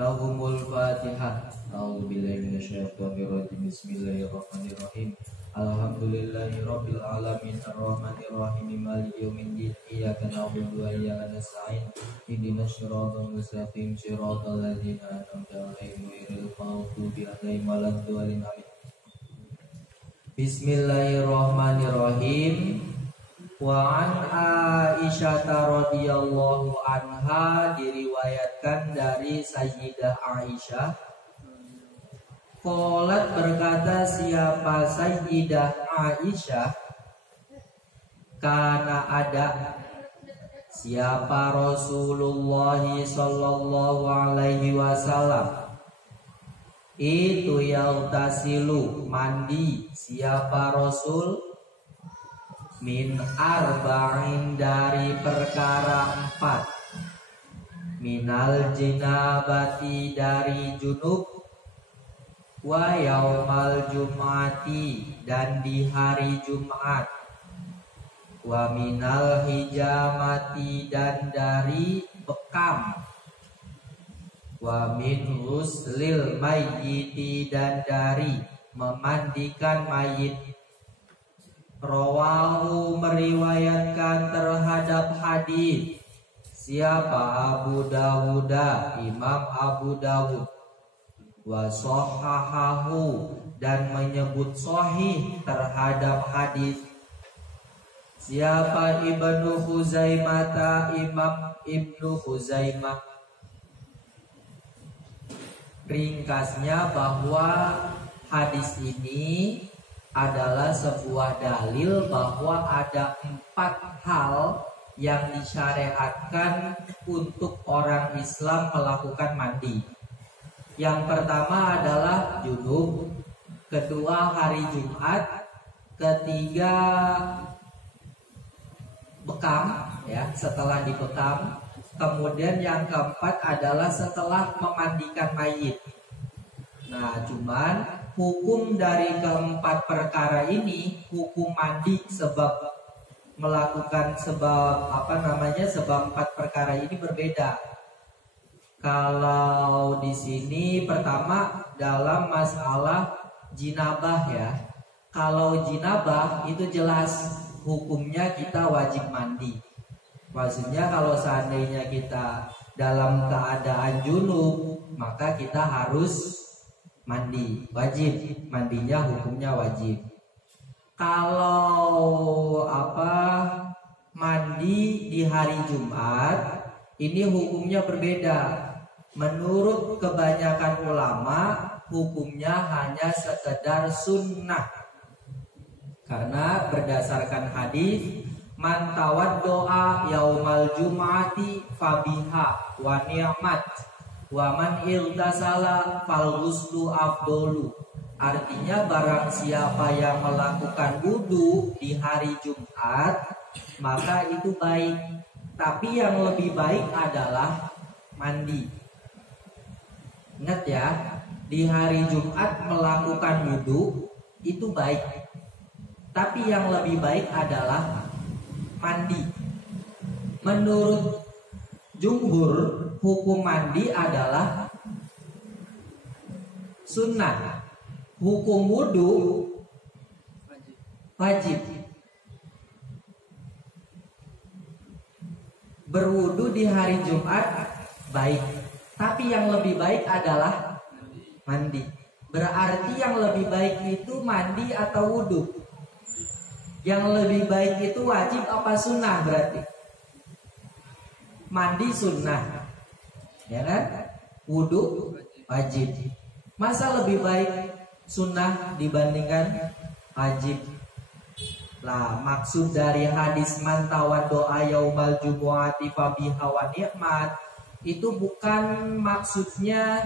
Lahumul Fatihah. A'udzubillahi minasyaitonirrajim. Bismillahirrahmanirrahim. Alhamdulillahirabbil alamin arrahmanirrahim maliki yaumiddin iyyaka na'budu wa iyyaka nasta'in ihdinas siratal mustaqim siratal ladzina an'amta 'alaihim ghairil maghdubi 'alaihim waladdallin. Bismillahirrahmanirrahim. Wa an Aisyah radhiyallahu anha, diriwayatkan dari Sayyidah Aisyah, qalat, berkata siapa Sayyidah Aisyah, kana ada siapa Rasulullah sallallahu alaihi wasallam itu yautasilu mandi siapa Rasul min arba'in dari perkara 4, minal jinabati dari junub, wa yaumal jum'ati dan di hari Jumat, wa minal hijamati dan dari bekam, wa min ghuslil mayyiti dan dari memandikan mayit. Rawahu meriwayatkan terhadap hadis siapa Abu Dawud, Imam Abu Dawud, wa sahhahahu dan menyebut sahih terhadap hadis siapa Ibnu Khuzaimah, Imam Ibnu Khuzaimah. Ringkasnya bahwa hadis ini adalah sebuah dalil bahwa ada 4 hal yang disyariatkan untuk orang Islam melakukan mandi. Yang pertama adalah junub, kedua hari Jumat, ketiga bekam, ya, setelah dibekam, kemudian yang keempat adalah setelah memandikan mayit. Nah, cuman hukum dari keempat perkara ini, hukum mandi sebab melakukan sebab sebab 4 perkara ini berbeda. Kalau di sini pertama dalam masalah jinabah, ya. Kalau jinabah itu jelas hukumnya kita wajib mandi. Maksudnya kalau seandainya kita dalam keadaan junub, maka kita harus mandi, wajib, mandinya hukumnya wajib. Kalau mandi di hari Jumat, ini hukumnya berbeda. Menurut kebanyakan ulama, hukumnya hanya sekedar sunnah. Karena berdasarkan hadis, man tawaddoa yaumal jum'ati fabiha wa ni'mat wa man iltasala fal ghuslu afdolu. Artinya barang siapa yang melakukan wudu di hari Jumat, maka itu baik. Tapi yang lebih baik adalah mandi. Ingat ya, di hari Jumat melakukan wudu itu baik. Tapi yang lebih baik adalah mandi. Menurut jumhur, hukum mandi adalah sunnah. Hukum wudu wajib. Berwudu di hari Jumat baik, tapi yang lebih baik adalah mandi. Berarti yang lebih baik itu mandi atau wudu? Yang lebih baik itu wajib apa sunnah berarti? Mandi sunnah, ya kan? Wudu wajib. Masa lebih baik sunnah dibandingkan wajib? Lah, maksud dari hadis man tawaddo'a yaumal jumu'ati fabiha wa ni'mat itu bukan maksudnya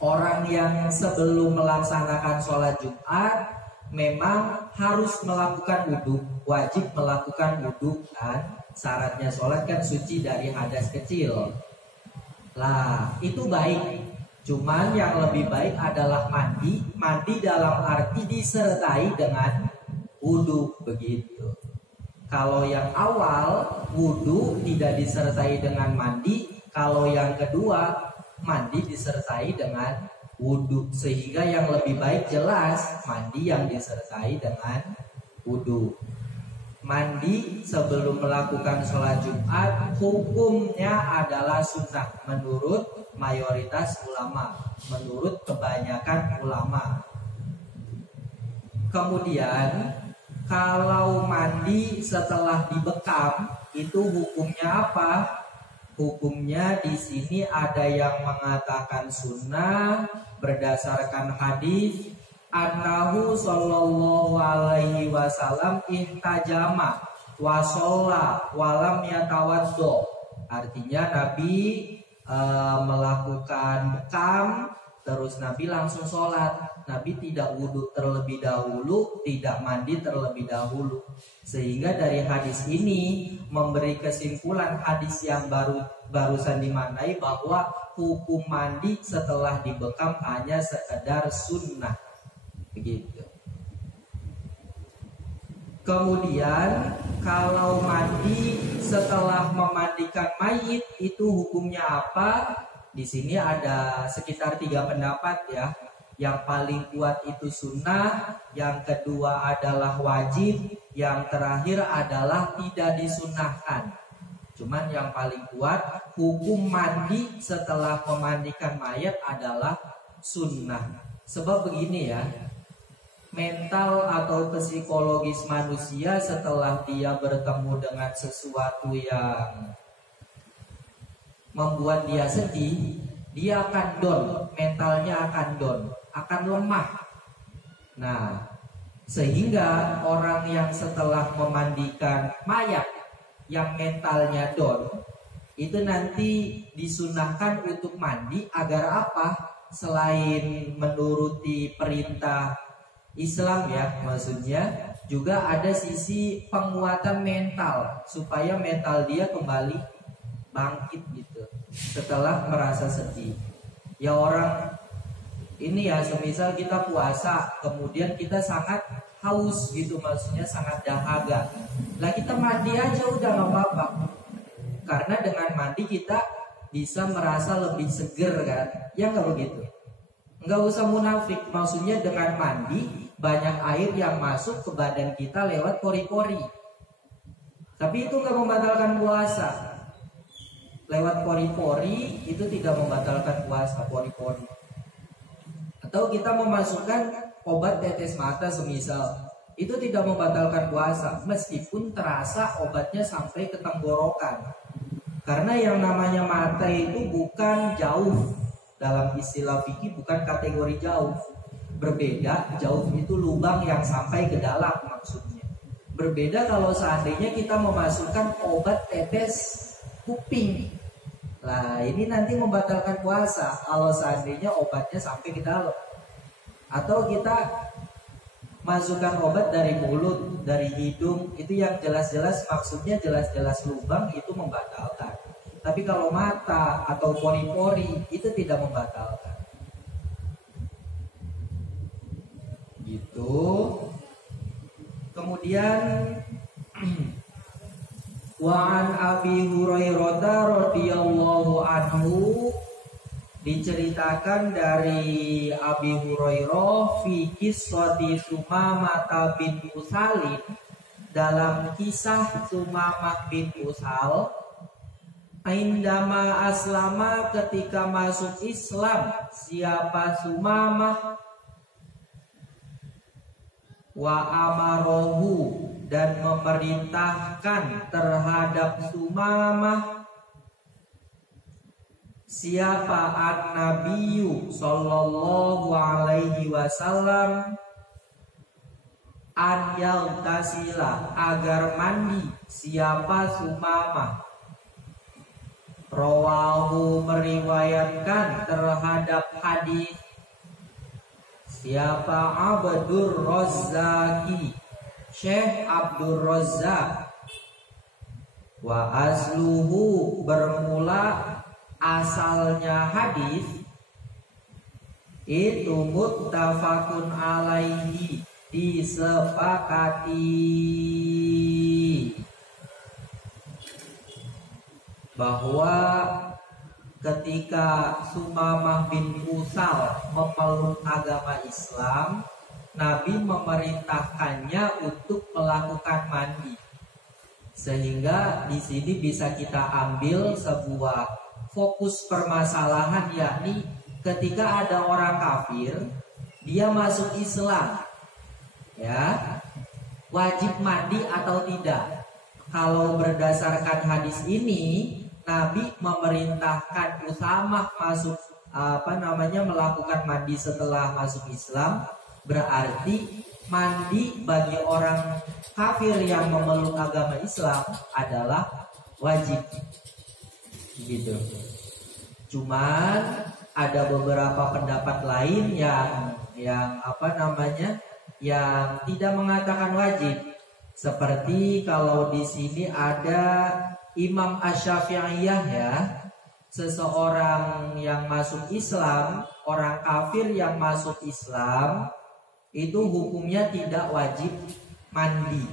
orang yang sebelum melaksanakan sholat Jumat memang harus melakukan wudu, wajib melakukan wudu kan? Syaratnya sholat kan suci dari hadas kecil. Lah, itu baik. Cuman yang lebih baik adalah mandi. Mandi dalam arti disertai dengan wudu, begitu. Kalau yang awal wudu tidak disertai dengan mandi. Kalau yang kedua mandi disertai dengan wudhu, sehingga yang lebih baik jelas mandi yang disertai dengan wudhu. Mandi sebelum melakukan sholat Jumat hukumnya adalah sunnah menurut mayoritas ulama, menurut kebanyakan ulama. Kemudian kalau mandi setelah dibekam itu hukumnya apa? Hukumnya di sini ada yang mengatakan sunnah berdasarkan hadis annahu sallallahu alaihi wasallam ihtajama wa shalla wa lam yatawaddo. Artinya Nabi melakukan bekam, terus Nabi langsung sholat. Nabi tidak wudhu terlebih dahulu, tidak mandi terlebih dahulu. Sehingga dari hadis ini memberi kesimpulan hadis yang barusan dimaknai bahwa hukum mandi setelah dibekam hanya sekedar sunnah. Begitu. Kemudian kalau mandi setelah memandikan mayit itu hukumnya apa? Di sini ada sekitar 3 pendapat ya. Yang paling kuat itu sunnah, yang kedua adalah wajib, yang terakhir adalah tidak disunnahkan. Cuman yang paling kuat hukum mandi setelah memandikan mayat adalah sunnah. Sebab begini ya, mental atau psikologis manusia setelah dia bertemu dengan sesuatu yang membuat dia sedih, dia akan down, mentalnya akan down, akan lemah. Nah, sehingga orang yang setelah memandikan mayat yang mentalnya down itu nanti disunahkan untuk mandi agar apa? Selain menuruti perintah Islam ya, maksudnya juga ada sisi penguatan mental supaya mental dia kembali bangkit gitu setelah merasa sedih. Ya orang ini ya, semisal kita puasa kemudian kita sangat haus gitu, maksudnya sangat dahaga. Lah kita mandi aja udah gak apa-apa. Karena dengan mandi kita bisa merasa lebih seger kan? Ya nggak begitu? Nggak usah munafik, maksudnya dengan mandi banyak air yang masuk ke badan kita lewat pori-pori. Tapi itu nggak membatalkan puasa. Lewat pori-pori itu tidak membatalkan puasa, pori-pori. Atau kita memasukkan obat tetes mata semisal, itu tidak membatalkan puasa meskipun terasa obatnya sampai ke tenggorokan. Karena yang namanya mata itu bukan jauh, dalam istilah fikih bukan kategori jauh. Berbeda, jauh itu lubang yang sampai ke dalam maksudnya. Berbeda kalau seandainya kita memasukkan obat tetes kuping. Nah ini nanti membatalkan puasa kalau seandainya obatnya sampai ke dalam. Atau kita masukkan obat dari mulut, dari hidung, itu yang jelas-jelas maksudnya jelas-jelas lubang, itu membatalkan. Tapi kalau mata atau pori-pori itu tidak membatalkan. Gitu. Kemudian wa an Abi Hurairah radhiyallahu anhu, diceritakan dari Abi Hurairah fi qissati Sumamah bin Usalin, dalam kisah Sumamah bin Usal, indama aslama, ketika masuk Islam siapa Sumamah, wa amarohu, dan memerintahkan terhadap Sumamah siapa an-nabiyyu sallallahu alaihi wasallam an yaltasila, agar mandi siapa Sumamah. Rawahu, meriwayatkan terhadap hadis siapa Abdur Razzaqi, Syekh Abdur Razzaq. Wa asluhu, bermula asalnya hadis itu muttafaqun alaihi, disepakati bahwa ketika Sumamah bin Usal memeluk agama Islam, Nabi memerintahkannya untuk melakukan mandi. Sehingga di sini bisa kita ambil sebuah fokus permasalahan, yakni ketika ada orang kafir, dia masuk Islam, ya, wajib mandi atau tidak? Kalau berdasarkan hadis ini, Nabi memerintahkan Usamah masuk melakukan mandi setelah masuk Islam. Berarti mandi bagi orang kafir yang memeluk agama Islam adalah wajib, gitu. Cuman ada beberapa pendapat lain yang tidak mengatakan wajib. Seperti kalau di sini ada Imam Asy-Syafi'iyah, ya, seseorang yang masuk Islam, orang kafir yang masuk Islam itu hukumnya tidak wajib mandi,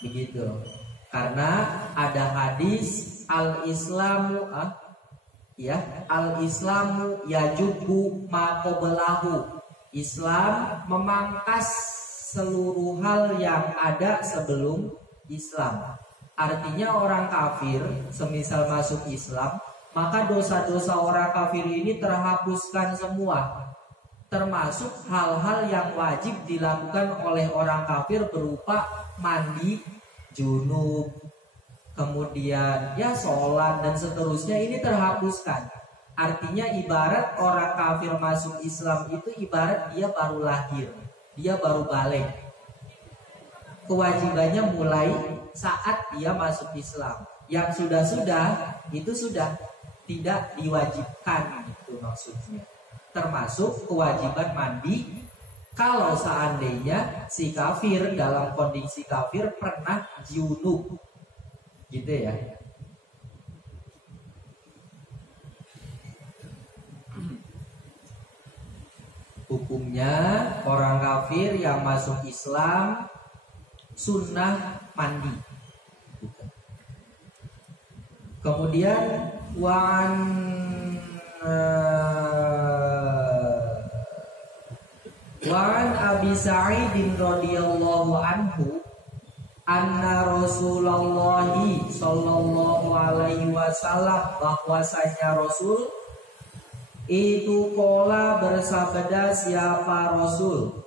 begitu. Karena ada hadis al-Islamu yajubu ma qablahu. Islam memangkas seluruh hal yang ada sebelum Islam. Artinya orang kafir semisal masuk Islam, maka dosa-dosa orang kafir ini terhapuskan semua. Termasuk hal-hal yang wajib dilakukan oleh orang kafir berupa mandi, junub, kemudian ya sholat dan seterusnya, ini terhapuskan. Artinya ibarat orang kafir masuk Islam itu ibarat dia baru lahir, dia baru balik. Kewajibannya mulai saat dia masuk Islam. Yang sudah-sudah itu sudah tidak diwajibkan, itu maksudnya. Termasuk kewajiban mandi kalau seandainya si kafir dalam kondisi kafir pernah junub, gitu ya. Hukumnya orang kafir yang masuk Islam sunnah mandi. Kemudian Wa'an Abi Sa'idin radhiyallahu anhu anna Rasulullah sallallahu alaihi wasallam, bahwasanya Rasul itu qala bersabda, siapa Rasul,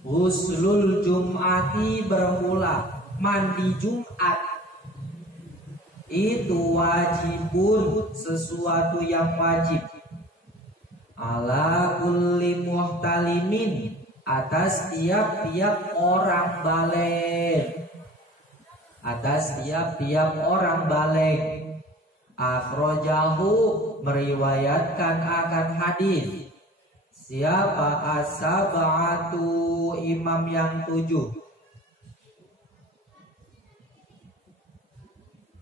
Huslul Jum'ati, bermula mandi Jumat itu wajibun, sesuatu yang wajib, ala kulli muhtalimin, atas tiap-tiap orang balik, atas tiap-tiap orang balik. Akhrajahu, meriwayatkan akan hadis siapa? As-sab'atu, imam yang 7.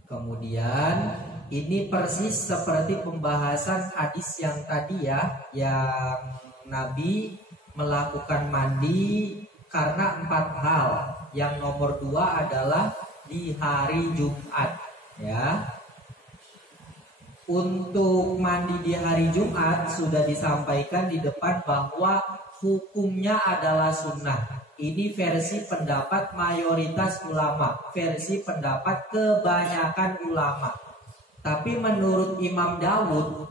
Kemudian ini persis seperti pembahasan hadis yang tadi, ya, yang Nabi melakukan mandi karena 4 hal. Yang nomor 2 adalah di hari Jumat, ya. Untuk mandi di hari Jumat sudah disampaikan di depan bahwa hukumnya adalah sunnah. Ini versi pendapat mayoritas ulama, versi pendapat kebanyakan ulama. Tapi menurut Imam Dawud,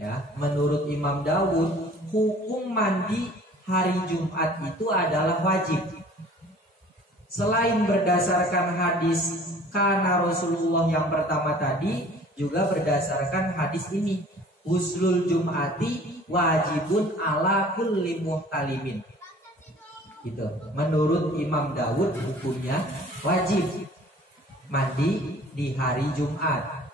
ya, menurut Imam Dawud, hukum mandi hari Jumat itu adalah wajib. Selain berdasarkan hadis kana Rasulullah yang pertama tadi, juga berdasarkan hadis ini, Huslul Jum'ati wajibun ala kulli muhtalimin. Gitu. Menurut Imam Dawud hukumnya wajib mandi di hari Jumat.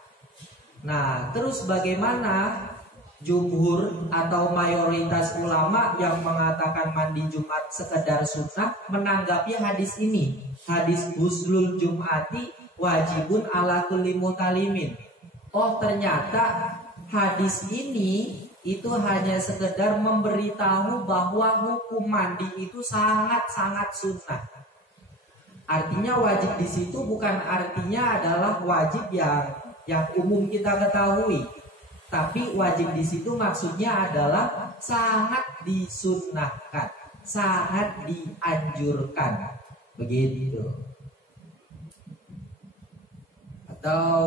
Nah, terus bagaimana jumhur atau mayoritas ulama yang mengatakan mandi Jumat sekedar sunnah menanggapi hadis ini? Hadis Huslul Jum'ati wajibun ala kulli muhtalimin. Oh, ternyata hadis ini itu hanya sekedar memberitahu bahwa hukum mandi itu sangat-sangat sunnah. Artinya wajib di situ bukan artinya adalah wajib yang umum kita ketahui. Tapi wajib di situ maksudnya adalah sangat disunnahkan, sangat dianjurkan, begitu. Atau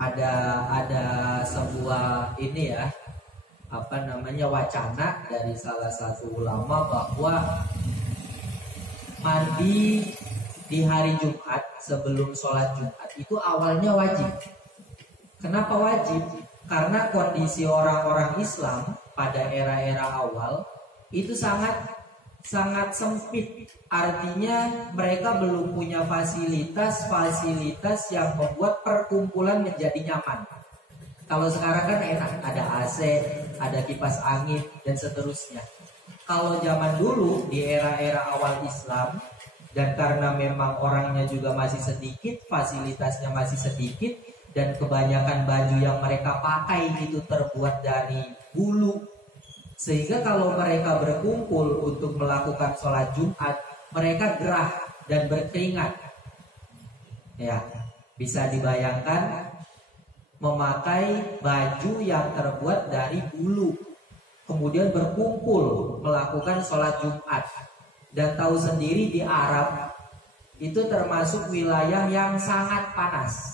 ada sebuah ini ya, wacana dari salah satu ulama bahwa mandi di hari Jumat sebelum sholat Jumat itu awalnya wajib. Kenapa wajib? Karena kondisi orang-orang Islam pada era-era awal itu sangat sempit. Artinya mereka belum punya fasilitas yang membuat perkumpulan menjadi nyaman. Kalau sekarang kan enak, ada AC, ada kipas angin, dan seterusnya. Kalau zaman dulu di era-era awal Islam, dan karena memang orangnya juga masih sedikit, fasilitasnya masih sedikit, dan kebanyakan baju yang mereka pakai itu terbuat dari bulu, sehingga kalau mereka berkumpul untuk melakukan sholat Jumat, mereka gerah dan berkeringat. Ya, bisa dibayangkan memakai baju yang terbuat dari bulu, kemudian berkumpul melakukan sholat Jumat. Dan tahu sendiri di Arab itu termasuk wilayah yang sangat panas.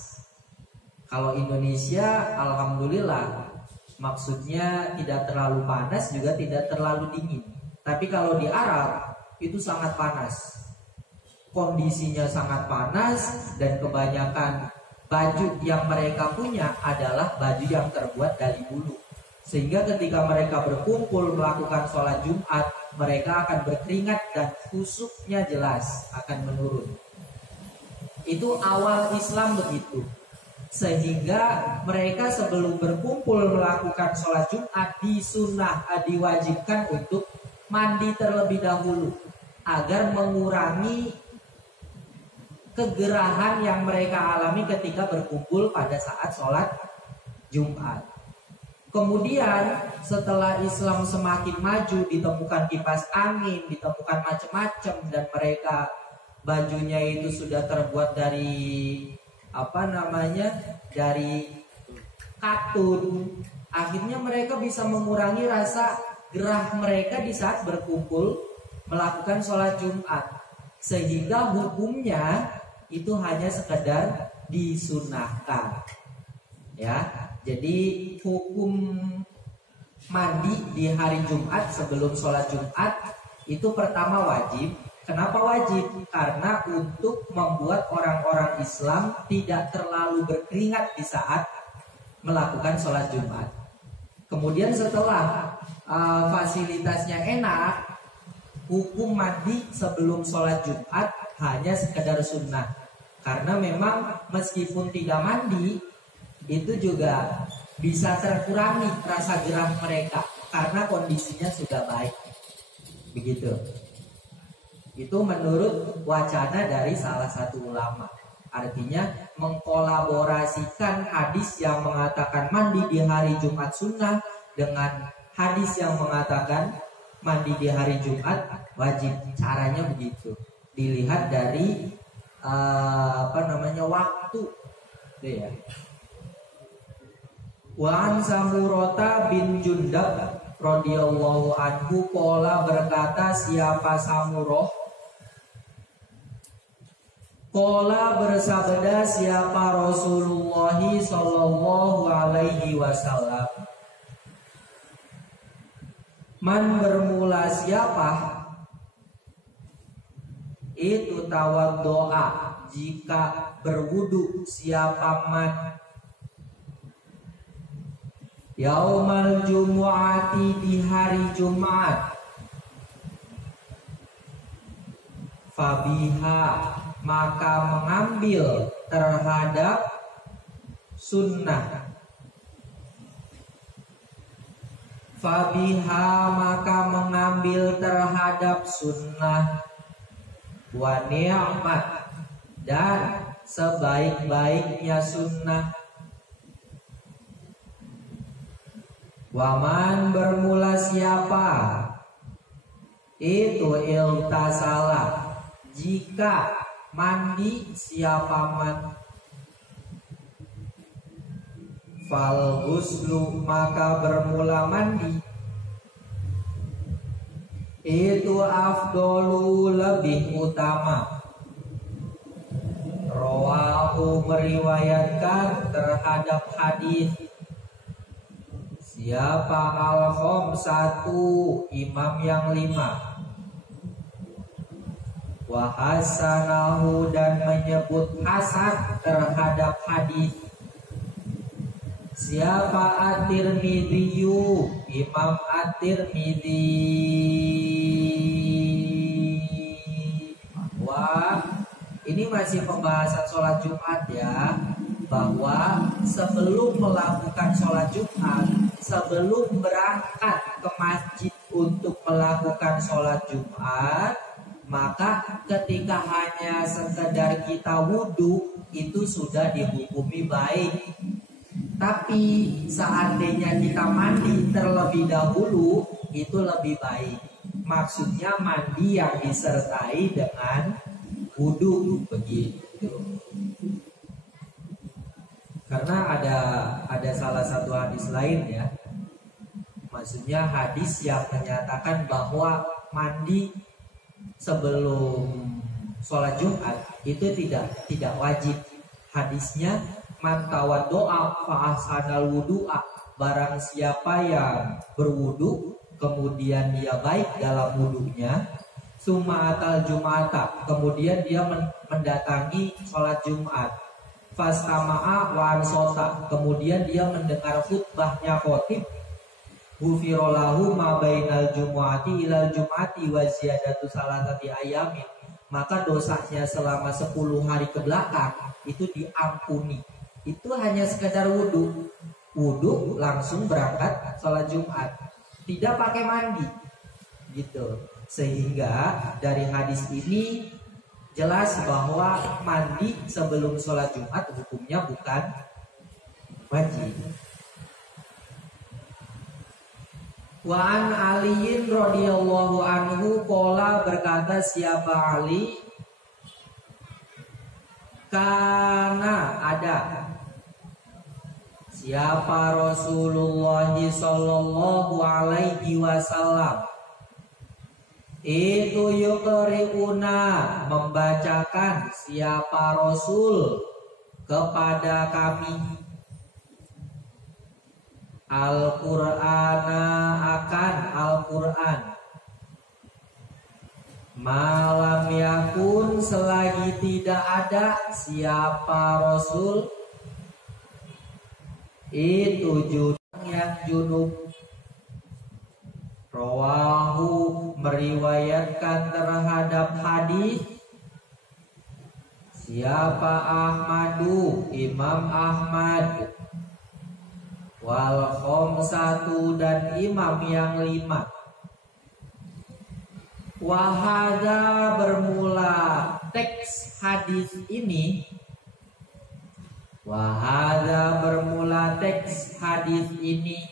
Kalau Indonesia, alhamdulillah, maksudnya tidak terlalu panas juga tidak terlalu dingin. Tapi kalau di Arab itu sangat panas. Kondisinya sangat panas dan kebanyakan baju yang mereka punya adalah baju yang terbuat dari bulu. Sehingga ketika mereka berkumpul melakukan sholat Jumat, mereka akan berkeringat dan khusyuknya jelas akan menurun. Itu awal Islam begitu. Sehingga mereka sebelum berkumpul melakukan sholat Jumat diwajibkan untuk mandi terlebih dahulu agar mengurangi kegerahan yang mereka alami ketika berkumpul pada saat sholat Jumat. Kemudian setelah Islam semakin maju, ditemukan kipas angin, ditemukan macam-macam, dan mereka bajunya itu sudah terbuat dari dari katun. Akhirnya mereka bisa mengurangi rasa gerah mereka di saat berkumpul melakukan sholat Jumat, sehingga hukumnya itu hanya sekedar disunahkan. Ya, jadi hukum mandi di hari Jumat sebelum sholat Jumat itu pertama wajib. Kenapa wajib? Karena untuk membuat orang-orang Islam tidak terlalu berkeringat di saat melakukan sholat Jumat. Kemudian setelah fasilitasnya enak, hukum mandi sebelum sholat Jumat hanya sekedar sunnah. Karena memang meskipun tidak mandi, itu juga bisa terkurangi rasa gerah mereka karena kondisinya sudah baik. Begitu. Itu menurut wacana dari salah satu ulama. Artinya mengkolaborasikan hadis yang mengatakan mandi di hari Jumat sunnah dengan hadis yang mengatakan mandi di hari Jumat wajib. Caranya begitu. Dilihat dari waktu. Itu ya. Wa an Samurata bin Jundab radhiyallahu anhu qala, berkata siapa Samurah, qala bersabda siapa Rasulullah sallallahu alaihi wasallam, man bermula siapa itu tawaddoa jika berwudu siapa man yaumal jumu'ati di hari Jumat, fabiha maka mengambil terhadap sunnah, fabiha maka mengambil terhadap sunnah, wa ni'mat dan sebaik-baiknya sunnah, waman bermula siapa itu iltasala jika mandi siapa man, Fal ghuslu, maka bermula mandi itu afdolu, lebih utama. Rawahu, meriwayatkan terhadap hadis siapa al-khamsatu, imam yang 5. Wa hasanahu, dan menyebut hasan terhadap hadis siapa at-Tirmidzi, Imam at-Tirmidzi. Wah, ini masih pembahasan sholat Jumat ya, bahwa sebelum melakukan sholat Jumat, sebelum berangkat ke masjid untuk melakukan sholat Jumat, maka ketika hanya sekedar kita wudhu itu sudah dihukumi baik. Tapi seandainya kita mandi terlebih dahulu itu lebih baik. Maksudnya mandi yang disertai dengan wudhu, begitu. Karena ada salah satu hadis lain ya. Maksudnya hadis yang menyatakan bahwa mandi sebelum sholat Jumat itu tidak wajib. Hadisnya man tawaddo'a fa ahsanal wudu'a, barang siapa yang berwudu kemudian dia baik dalam wudunya, summa atal jum'ata, kemudian dia mendatangi sholat Jumat, fastama'a wa ansota, kemudian dia mendengar khutbahnya khatib, ghufirallahu ma bainal jumu'ati ilal jum'ati wa ziyadatu salatati ayamin, maka dosanya selama 10 hari ke belakang itu diampuni. Itu hanya sekedar wudhu langsung berangkat sholat Jumat, tidak pakai mandi, gitu. Sehingga dari hadis ini jelas bahwa mandi sebelum sholat Jumat hukumnya bukan wajib. Wa an Aliin radhiyallahu anhu qala, berkata siapa Ali, karena ada siapa Rasulullah sallallahu alaihi wasallam itu yuqri'una, membacakan siapa Rasul kepada kami Al-Qur'ana, akan Al-Qur'an, malam yakun, selagi tidak ada siapa Rasul itu junub, yang junub. Rawahu, meriwayatkan terhadap hadis siapa Ahmadu, Imam Ahmad, wal khamsatu, dan imam yang 5. Wahada, bermula teks hadis ini, wahada bermula teks hadis ini,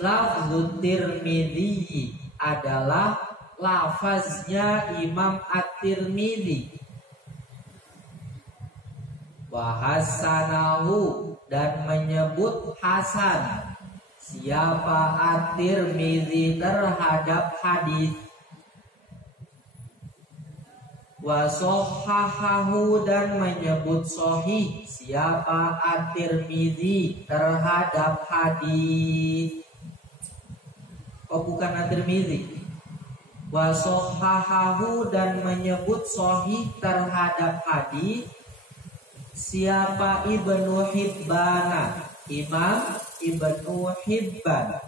lafzut Tirmidzi, adalah lafaznya Imam At-Tirmidzi. Wahasanahu, dan menyebut hasan siapa At-Tirmidzi terhadap hadis. Wasohahahu, dan menyebut sahih siapa At-Tirmidzi terhadap hadis. Oh, bukan At-Tirmidzi. Wasohahahu, dan menyebut sahih terhadap hadis siapa Ibnu Hibban, Imam Ibnu Hibban.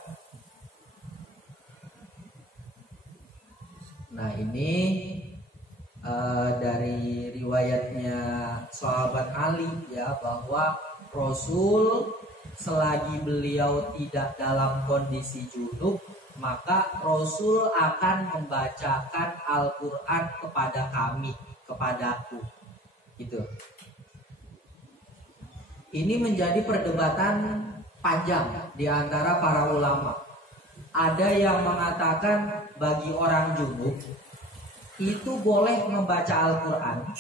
Nah, ini dari riwayatnya sahabat Ali ya, bahwa Rasul selagi beliau tidak dalam kondisi junub, maka Rasul akan membacakan Al-Quran kepada kami, kepadaku, gitu. Ini menjadi perdebatan panjang di antara para ulama. Ada yang mengatakan bagi orang junub itu boleh membaca Al-Quran.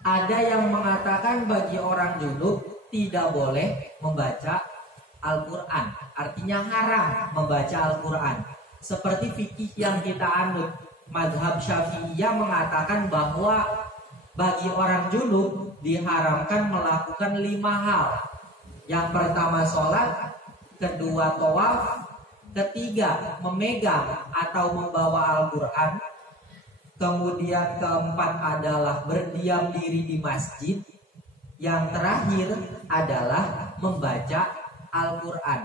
Ada yang mengatakan bagi orang junub tidak boleh membaca Al-Quran. Artinya haram membaca Al-Quran. Seperti fikih yang kita anut, mazhab Syafi'iyah mengatakan bahwa bagi orang junub diharamkan melakukan 5 hal. Yang pertama sholat, kedua tawaf, ketiga memegang atau membawa Al-Quran, kemudian keempat adalah berdiam diri di masjid, yang terakhir adalah membaca Al-Quran.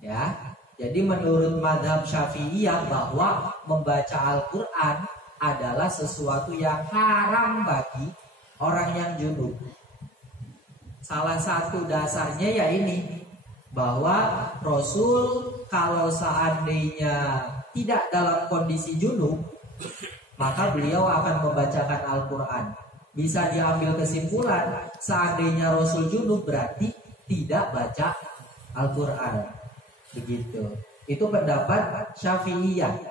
Ya, jadi menurut mazhab Syafi'iyah bahwa membaca Al-Quran adalah sesuatu yang haram bagi orang yang junub. Salah satu dasarnya ya ini, bahwa Rasul kalau seandainya tidak dalam kondisi junub, maka beliau akan membacakan Al-Quran. Bisa diambil kesimpulan, seandainya Rasul junub berarti tidak baca Al-Quran. Begitu. Itu pendapat Syafi'iyah.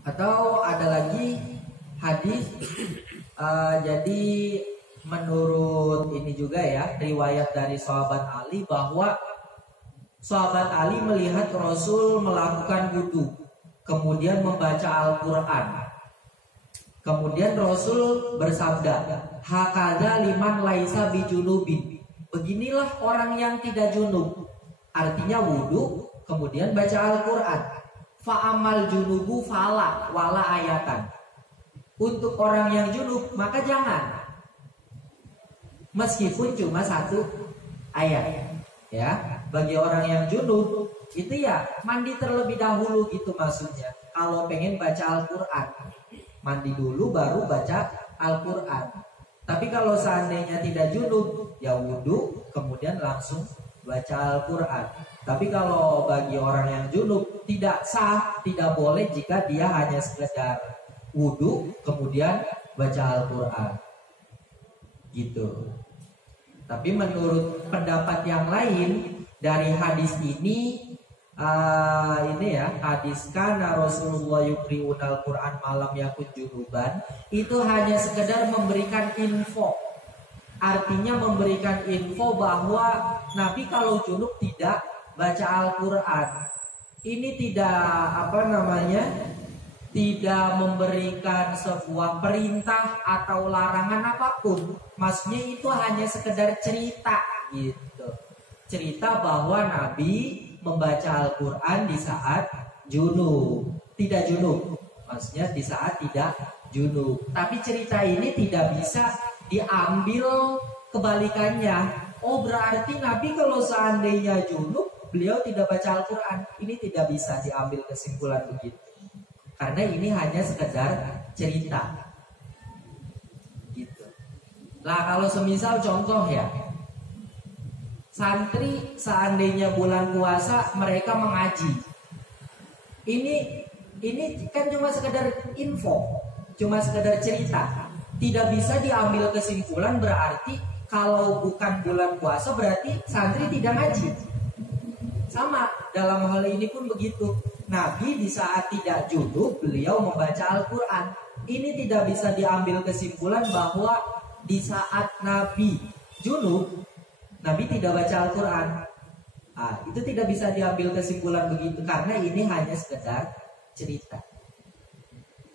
Atau ada lagi hadis, jadi menurut ini juga ya, riwayat dari sahabat Ali bahwa sahabat Ali melihat Rasul melakukan wudu, kemudian membaca Al-Quran. Kemudian Rasul bersabda, hakadha liman laisa bijunubin. Beginilah orang yang tidak junub. Artinya wudu, kemudian baca Al-Quran. Fa'amal junubu fala wala ayatan. Untuk orang yang junub maka jangan, meskipun cuma 1 ayat. Ya, bagi orang yang junub itu ya mandi terlebih dahulu gitu maksudnya. Kalau pengen baca Al-Quran, mandi dulu baru baca Al-Quran. Tapi kalau seandainya tidak junub, ya wudu kemudian langsung baca Al-Quran. Tapi kalau bagi orang yang junub tidak sah, tidak boleh jika dia hanya sekedar wudu kemudian baca Al-Quran. Gitu. Tapi menurut pendapat yang lain dari hadis ini ya, hadis kana Rasulullah yuqri'unal Quran malam yakun junuban, itu hanya sekedar memberikan info. Artinya memberikan info bahwa Nabi kalau junub tidak baca Al-Quran. Ini tidak tidak memberikan sebuah perintah atau larangan apapun. Maksudnya itu hanya sekedar cerita gitu. Cerita bahwa Nabi membaca Al-Quran di saat junub. Tidak junub, maksudnya di saat tidak junub. Tapi cerita ini tidak bisa diambil kebalikannya. Oh berarti Nabi kalau seandainya junub, beliau tidak baca Al-Quran. Ini tidak bisa diambil kesimpulan begitu. Karena ini hanya sekedar cerita. Gitu. Nah kalau semisal contoh ya, santri seandainya bulan puasa mereka mengaji. Ini kan cuma sekedar info, cuma sekedar cerita. Tidak bisa diambil kesimpulan berarti kalau bukan bulan puasa berarti santri tidak ngaji. Sama dalam hal ini pun begitu. Nabi di saat tidak junub beliau membaca Al-Quran. Ini tidak bisa diambil kesimpulan bahwa di saat Nabi junub Nabi tidak baca Al-Quran. Itu tidak bisa diambil kesimpulan begitu karena ini hanya sekedar cerita.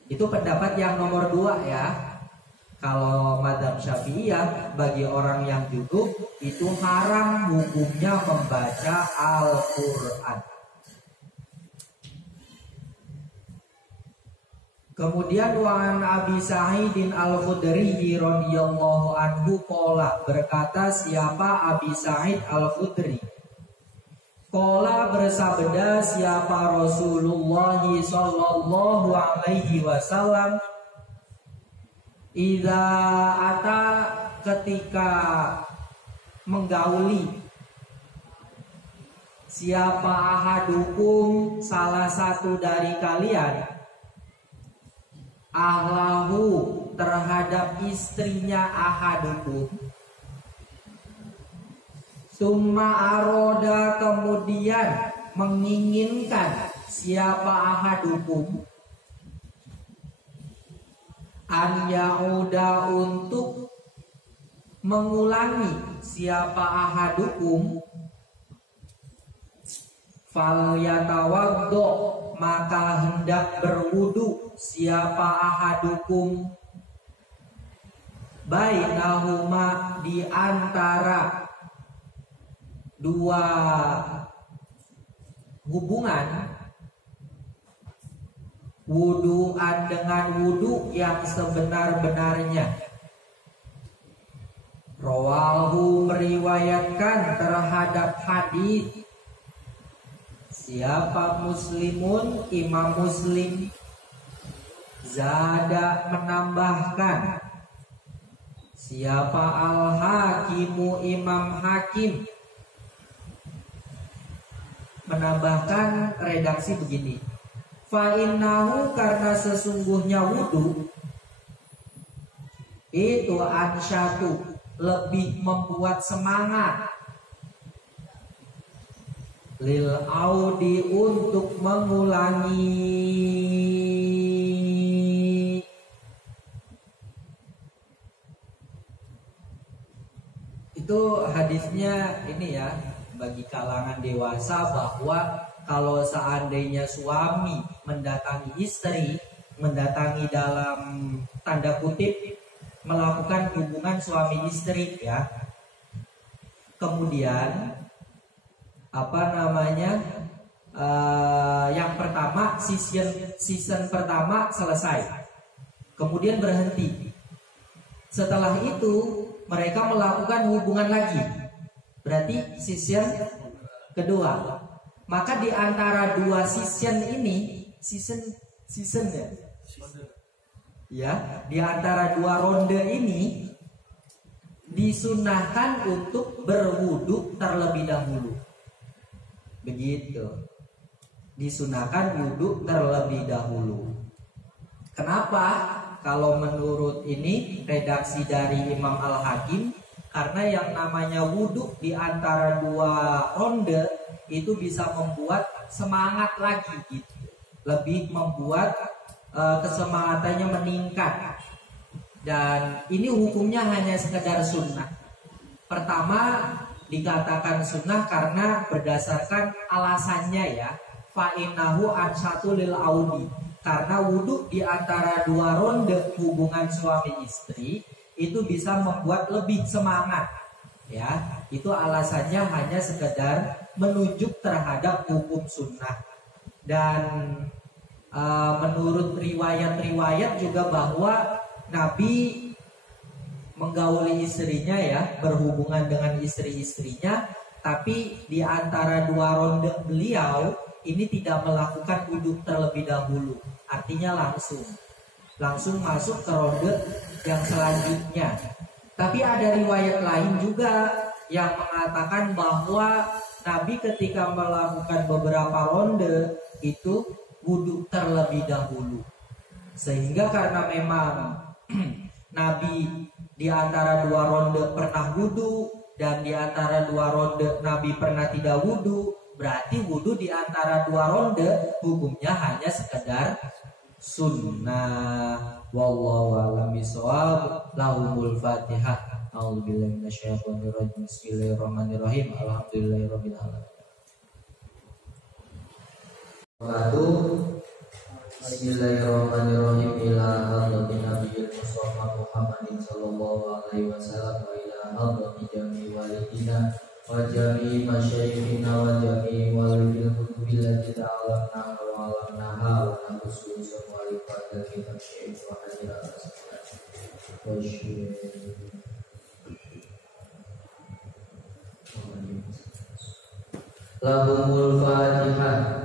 Itu pendapat yang nomor 2 ya. Kalau mazhab Syafi'iyah bagi orang yang junub itu haram hukumnya membaca Al-Quran. Kemudian wa Abi Sa'idin Al-Khudri radhiyallahu anhu qala, berkata siapa Abi Sa'id Al-Khudri, qala bersabda siapa Rasulullah sallallahu alaihi wasallam, idza ata ketika menggauli siapa ahadukum salah satu dari kalian ahlahu terhadap istrinya ahadukum, summa aroda kemudian menginginkan siapa ahadukum an yauda untuk mengulangi siapa ahadukum falyatawaddo, maka hendak berwudu siapa ahadukum bainahuma, di antara dua hubungan, wuduan dengan wudu yang sebenar-benarnya. Rawahu, meriwayatkan terhadap hadis siapa Muslimun, Imam Muslim. Zada, menambahkan siapa Al-Hakimu, Imam Hakim menambahkan redaksi begini, fa'innahu, karena sesungguhnya wudu itu ansyatu, lebih membuat semangat, lil audi, untuk mengulangi. Itu hadisnya ini ya, bagi kalangan dewasa, bahwa kalau seandainya suami mendatangi istri, mendatangi dalam tanda kutip melakukan hubungan suami istri ya, kemudian yang pertama, season pertama selesai, kemudian berhenti. Setelah itu mereka melakukan hubungan lagi, berarti season kedua. Maka di antara dua season ini, season ya, di antara dua ronde ini disunahkan untuk berwudu terlebih dahulu. Begitu. Disunahkan wudu terlebih dahulu. Kenapa? Kalau menurut ini redaksi dari Imam Al-Hakim, karena yang namanya wudu di antara dua ronde itu bisa membuat semangat lagi gitu. Lebih membuat kesemangatannya meningkat. Dan ini hukumnya hanya sekedar sunnah. Pertama, dikatakan sunnah karena berdasarkan alasannya ya, fa'innahu ansatu lil audi, karena wudu di antara dua ronde hubungan suami istri itu bisa membuat lebih semangat ya. Itu alasannya hanya sekedar menunjuk terhadap hukum sunnah. Dan menurut riwayat-riwayat juga bahwa Nabi menggauli istrinya ya, berhubungan dengan istri-istrinya, tapi di antara dua ronde beliau ini tidak melakukan wudu terlebih dahulu. Artinya langsung masuk ke ronde yang selanjutnya. Tapi ada riwayat lain juga yang mengatakan bahwa Nabi ketika melakukan beberapa ronde itu wudu terlebih dahulu. Sehingga karena memang Nabi di antara dua ronde pernah wudu dan di antara dua ronde Nabi pernah tidak wudu, berarti wudu di antara dua ronde hukumnya hanya sekedar sunnah. Wallahu a'lam bishawab. Lahumul Fatihah. A'udzubillahi minasyaitonir rajim. Bismillahirrahmanirrahim. Alhamdulillahirabbil alamin. Bismillahirrahmanirrahim. Ila hadratin nabiyil mustafa Muhammadin sallallahu alaihi wasallam wa ila hadrati jami walidina wa jami masyayikhina wa jami walidil kutubil lati ta'alamna wa alamnaha wa nabusu semua lipat kitab syekh wa hadirat wa syekh. Lahumul Fatihah.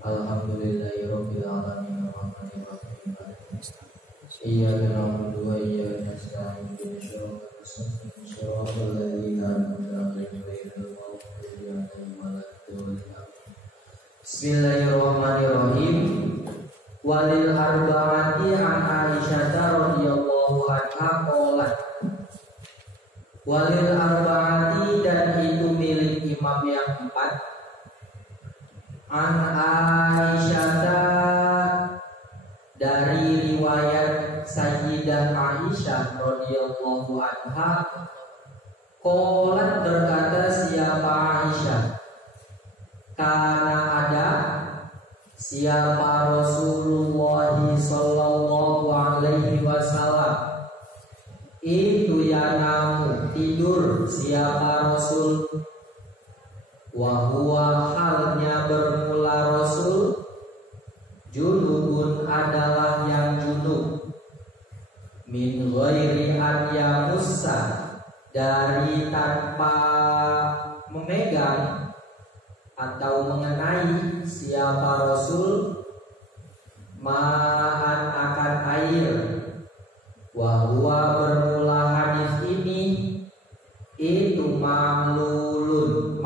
Alhamdulillahirabbil alamin arrahmanir rahim. Iyyaka na'budu wa iyyaka nasta'in. Shiratal ladzina an'amta 'alaihim ghairil maghdubi 'alaihim waladdallin. Bismillahirrahmanirrahim. Walil arba'ati an Aisyah radhiyallahu anha qalat. Walil arba'ati, dan itu milik imam yang empat, an Aisyah, dari riwayat Sayyidah Aisyah radhiyallahu anha, qalat berkata siapa Aisyah, karena ada siapa Rasulullah sallallahu alaihi wasallam itu yanamu tidur siapa Rasul, wa huwa halnya bermula Rasul junubun adalah yang junub, min ghairi an yamussa dari tanpa memegang atau mengenai siapa Rasul ma'an akan air. Wahwa bermula hadis ini itu maklul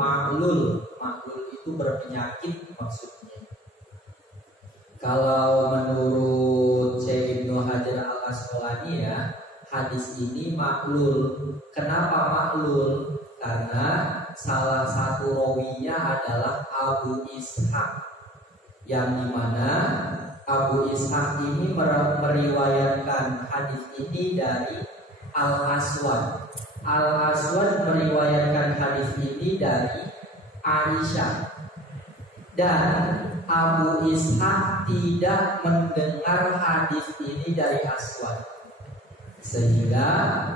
itu berpenyakit maksudnya. Kalau menurut Syekh Ibnu Hajar Al Asqalani ya, hadis ini maklul. Kenapa maklul? Karena salah satu rawinya adalah Abu Ishaq, yang dimana Abu Ishaq ini meriwayatkan hadis ini dari Al-Aswad. Al-Aswad meriwayatkan hadis ini dari Aisyah. Dan Abu Ishaq tidak mendengar hadis ini dari Aswad. Sehingga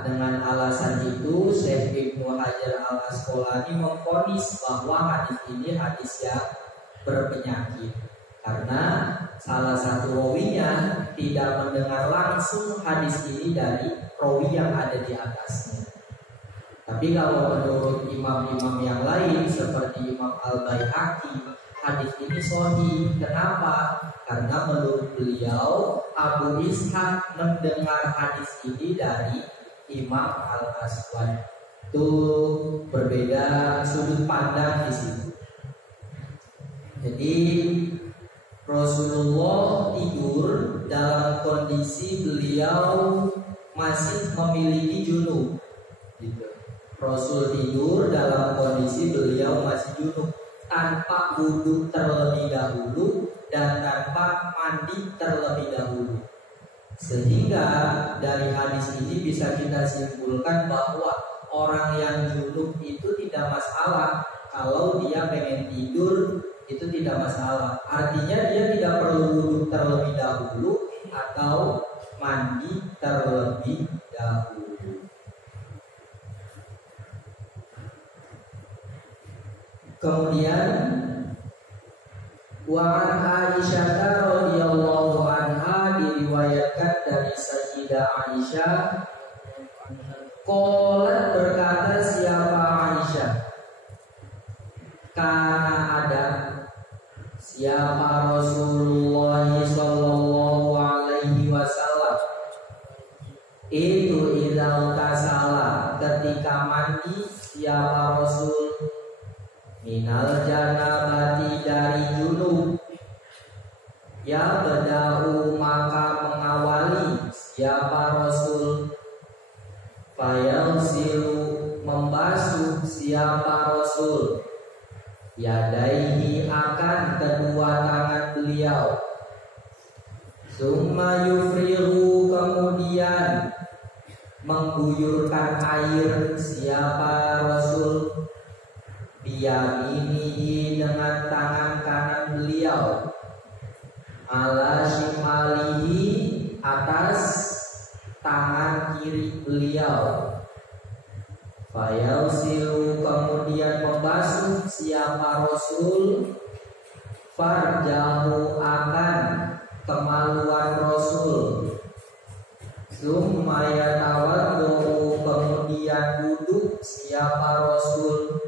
dengan alasan itu Syekh Ibnu Hajar Al Asqalani memvonis bahwa hadis ini hadis yang berpenyakit, karena salah satu rawinya tidak mendengar langsung hadis ini dari rawi yang ada di atasnya. Tapi kalau menurut imam-imam yang lain seperti Imam Al-Baihaqi, hadis ini sahih. Kenapa? Karena menurut beliau Abu Ishaq mendengar hadis ini dari Imam Al-Aswad. Itu berbeda sudut pandang di situ. Jadi Rasulullah tidur dalam kondisi beliau masih memiliki junub. Gitu. Rasul tidur dalam kondisi beliau masih junub, tanpa wudhu terlebih dahulu dan tanpa mandi terlebih dahulu. Sehingga dari hadis ini bisa kita simpulkan bahwa orang yang junub itu tidak masalah. Kalau dia pengen tidur itu tidak masalah. Artinya dia tidak perlu wudhu terlebih dahulu atau mandi terlebih dahulu. Kemudian wa an Aisyah radhiyallahu anha, diriwayatkan dari Sayyidah Aisyah, qalat berkata siapa Aisyah, karena ada siapa Rasulullah sallallahu alaihi wasallam itu idza tasala ketika mandi siapa Rasul minal janabati dari junub, ya beda'u maka mengawali siapa Rasul, fayalsilu membasuh siapa Rasul, yadaihi akan kedua tangan beliau, summa yufriru kemudian mengguyurkan air siapa Rasul, biyaminihi dengan tangan kanan beliau, ala shimalihi atas tangan kiri beliau, fayausilu kemudian membasuh siapa Rasul, farjahu akan kemaluan Rasul, summa yatawaddu kemudian duduk siapa Rasul,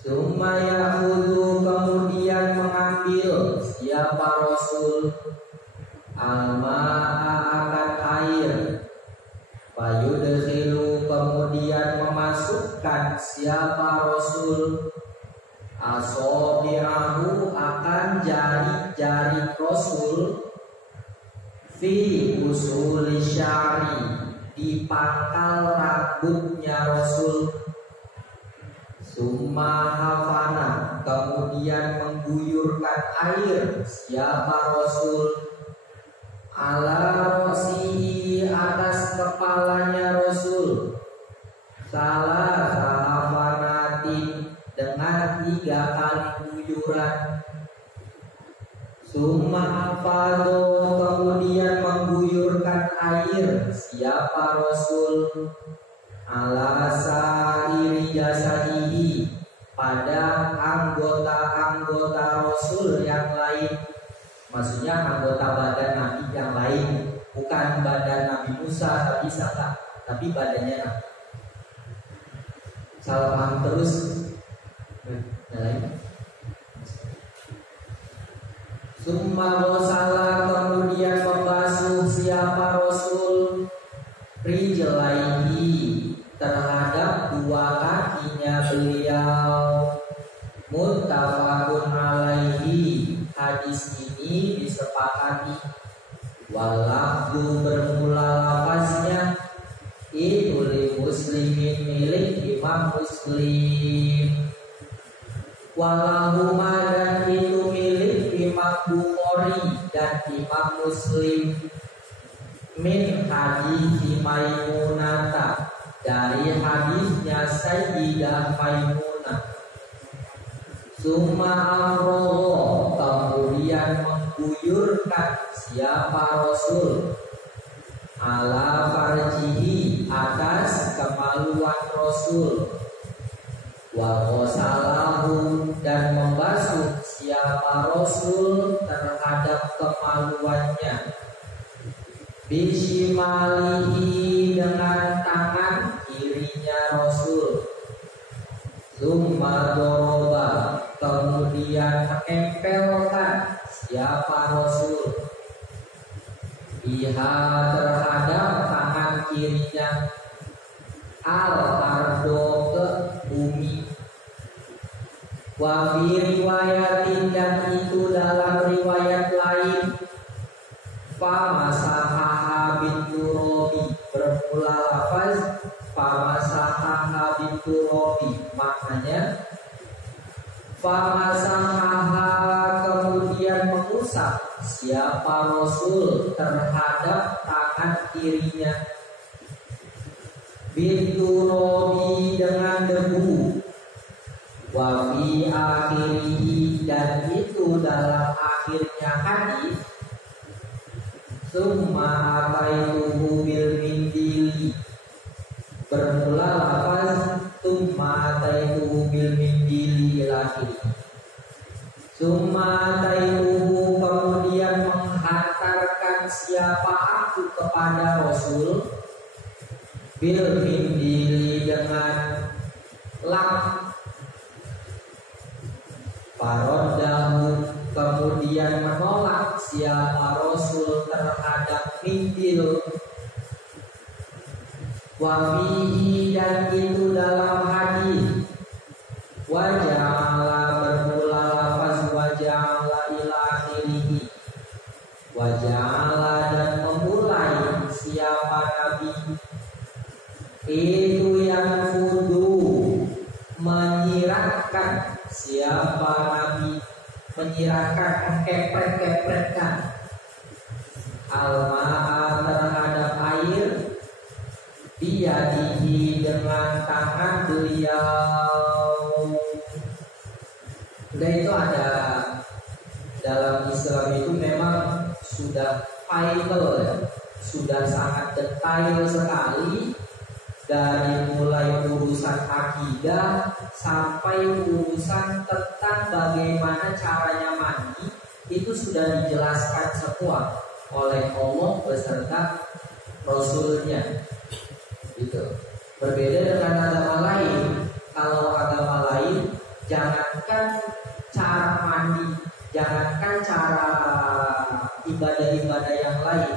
summa yakhudhu kemudian mengambil siapa Rasul, al-ma'a akan air, fayudkhilu kemudian memasukkan siapa Rasul, asabi'ahu akan jari-jari Rasul, fi usuli syari di pangkal rambutnya Rasul, summa hafana kemudian mengguyurkan air siapa Rasul, ala rosihi atas kepalanya Rasul salah sahafanati dengan 3 kali guyuran. Summa afado kemudian mengguyurkan air siapa Rasul ala sa'iri jasadihi pada anggota-anggota Rasul yang lain. Maksudnya anggota badan Nabi yang lain, bukan badan Nabi Musa, Nabi Isa, tapi badannya Nabi. Salah paham terus. Yang lain. Summa wasala kemudian membasuh siapa Rasul rijlaihi terhadap 2 kakinya beliau. Muttafaqun alaihi, hadis ini disepakati. Walafdu bermula lafaznya itu li muslimin milik Imam Muslim. Walahuma dan itu milik Imam Bukhari dan Imam Muslim. Min hadis Maimunata dari hadisnya Sayyidah Maimunah. Summa amroh kemudian mengguyurkan siapa Rasul ala farjihi atas kemaluan Rasul. Wa ghasalahu dan membasuh siapa Rasul terhadap kemaluannya. Bishimalihi dengan tangan kirinya Rasul. Summa doroba kemudian menempelkan siapa Rasul biha terhadap tangan kirinya al-ardo ke bumi. Wa fi riwayatin dan itu dalam riwayat lain famasahaha binturobi bermula lafaz famasahaha binturobi, maknanya famasahaha kemudian mengusap siapa Rasul terhadap tangan kirinya binturobi dengan debu. Wa fi akhirihi dan itu dalam akhirnya hadis summa ataituhu bil mindili bermula lafaz summa ataituhu bil mindili ilahi. Summa ataituhu kemudian menghantarkan siapa aku kepada Rasul bil mindili dengan lap. Faroddahu kemudian menolak siapa Rasul terhadap mindil. Wa fihi dan itu dalam hadis waja'ala bermula lafaz waja'ala ila akhirihi. Waja'ala dan memulai siapa Nabi itu yang fudu menyiratkan siapa Nabi menyirahkan mengkepret-kepretkan al-ma'a terhadap air biyadihi dengan tangan beliau. Dan itu ada dalam Islam itu memang sudah final ya, sudah sangat detail sekali. Dari mulai urusan akidah sampai urusan tentang bagaimana caranya mandi itu sudah dijelaskan semua oleh Allah beserta Rasulnya. Gitu. Berbeda dengan agama lain. Kalau agama lain, jangankan cara mandi, jangankan cara ibadah-ibadah yang lain,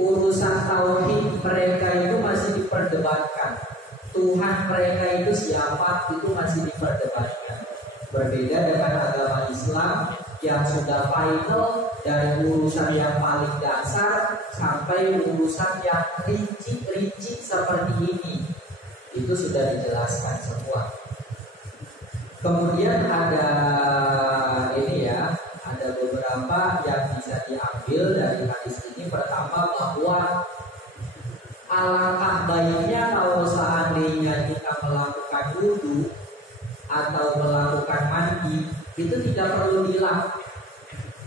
urusan tauhid mereka itu masih diperdebatkan. Tuhan mereka itu siapa itu masih diperdebatkan. Berbeda dengan agama Islam yang sudah final dari urusan yang paling dasar sampai urusan yang rinci seperti ini. Itu sudah dijelaskan semua. Kemudian ada ini ya, ada beberapa yang bisa diambil dari hadis ini pertama bahwa alangkah baiknya kalau seandainya kita melakukan wudu atau melakukan mandi itu tidak perlu dilap,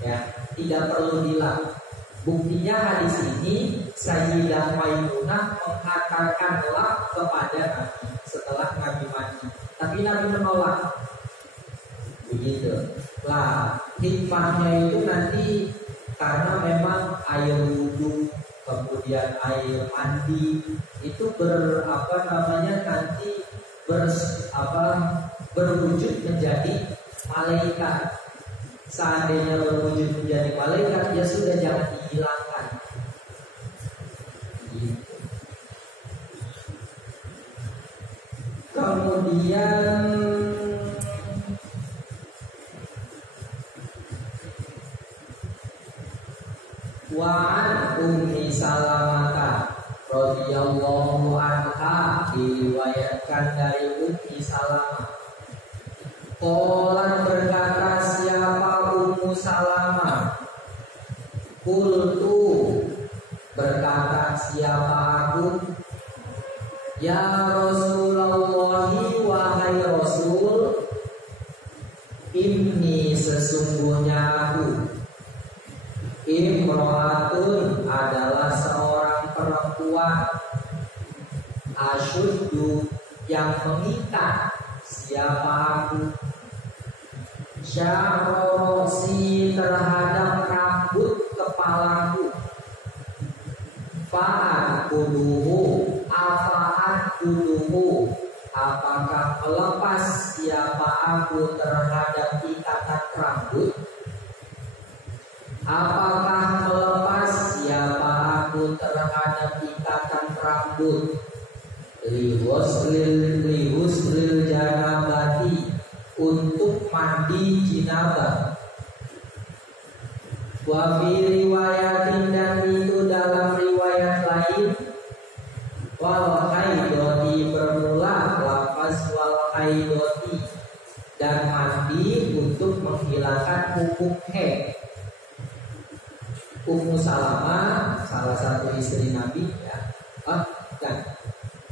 ya, tidak perlu dilap. Buktinya hadis ini Sayyidah Maimunah mengatakan lap kepada Nabi setelah Nabi mandi, tapi Nabi menolak. Begitu. Lah, hikmahnya itu nanti karena memang air wudu kemudian air mandi itu nanti berwujud menjadi malaikat. Seandainya berwujud menjadi malaikat, ya sudah, jangan dihilangkan. Gitu. Kemudian wa'an Ummi Salamah radhiyallahu anha, diriwayatkan dari Ummi Salamah. Qalat, berkata siapa Ummu Salamah, qultu, berkata siapa aku, ya Rasulullah, wahai Rasul, inni, sesungguhnya aku, imro'atun, adalah seorang perempuan, asyuddu, yang mengikat, siapa aku, sya'rosi, terhadap rambut kepalaku, fa'an kuduhu, apaan kuduhu, apakah melepas siapa aku terhadap ikatan rambut, apakah melepas siapa aku terhadap ikatan rambut, lihuslil janabati, untuk mandi jinabah, wa fi riwayatin, dan itu dalam riwayat lain, wal haidoti, bermula lafaz wal haidoti, dan mandi untuk menghilangkan hukum haid. Ummu Salamah, salah satu istri Nabi, ya, dan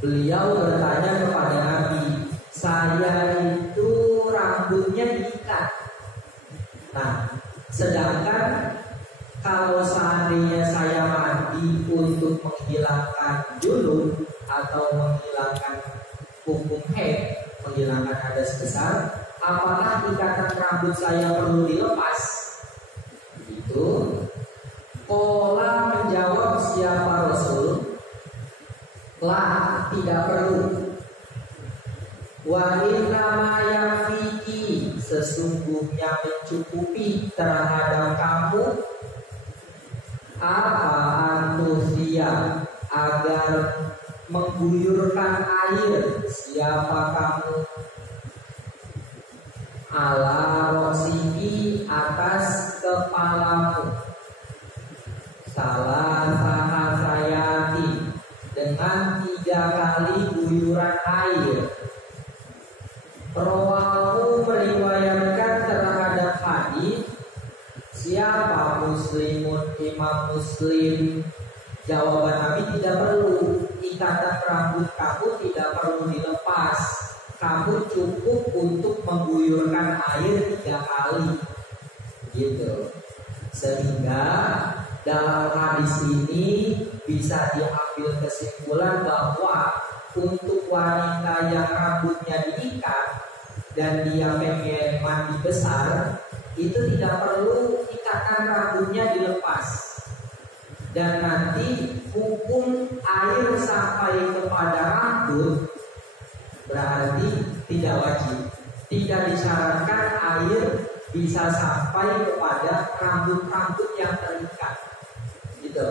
beliau bertanya kepada Nabi, saya itu rambutnya diikat. Nah, sedangkan kalau seandainya saya mandi untuk menghilangkan junub atau menghilangkan hukum haid, menghilangkan hadas besar, apakah ikatan rambut saya perlu dilepas? Itu Qala, menjawab siapa Rasul, lah, tidak perlu. Wa innama yakfiki, sesungguhnya mencukupi terhadap kamu, apa antusia, agar mengguyurkan air, siapa kamu, ala rosiki, atas kepalamu, salah sahasayati, dengan 3 kali guyuran air. Rawahu, meriwayatkan terhadap hadis siapa Muslimun, Imam Muslim. Jawaban Nabi, tidak perlu, ikatan rambut kamu tidak perlu dilepas, kamu cukup untuk mengguyurkan air 3 kali, gitu. Sehingga dalam hadis ini bisa diambil kesimpulan bahwa untuk wanita yang rambutnya diikat dan dia pengen mandi besar, itu tidak perlu ikatan rambutnya dilepas, dan nanti hukum air sampai kepada rambut berarti tidak wajib, tidak disyaratkan air bisa sampai kepada rambut-rambut yang terikat, gitu.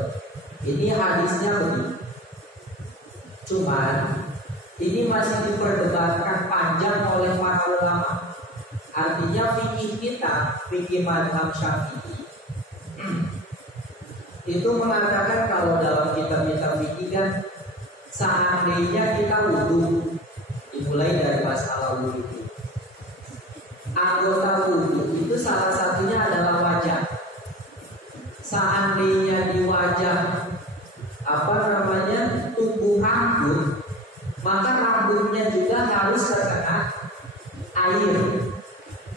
Ini hadisnya begitu. Cuman ini masih diperdebatkan panjang oleh para ulama. Artinya fikih kita, fikih mazhab Syafi'i, itu mengatakan kalau dalam kitab-kitab fikih kan, seandainya kita wudu, dimulai dari masalah wudu. Anggota wudu itu salah satunya adalah wajah. seandainya di wajah tumbuh rambut, maka rambutnya juga harus terkena air.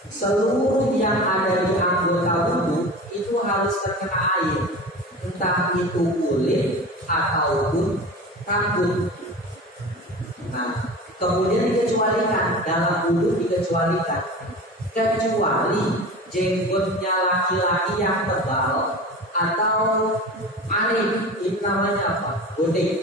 Seluruh yang ada di anggota wudhu itu harus terkena air, entah itu kulit ataupun rambut. Nah, kemudian dikecualikan, dalam wudhu dikecualikan, kecuali jenggotnya laki-laki yang tebal atau aneh, ini namanya apa? Bodek,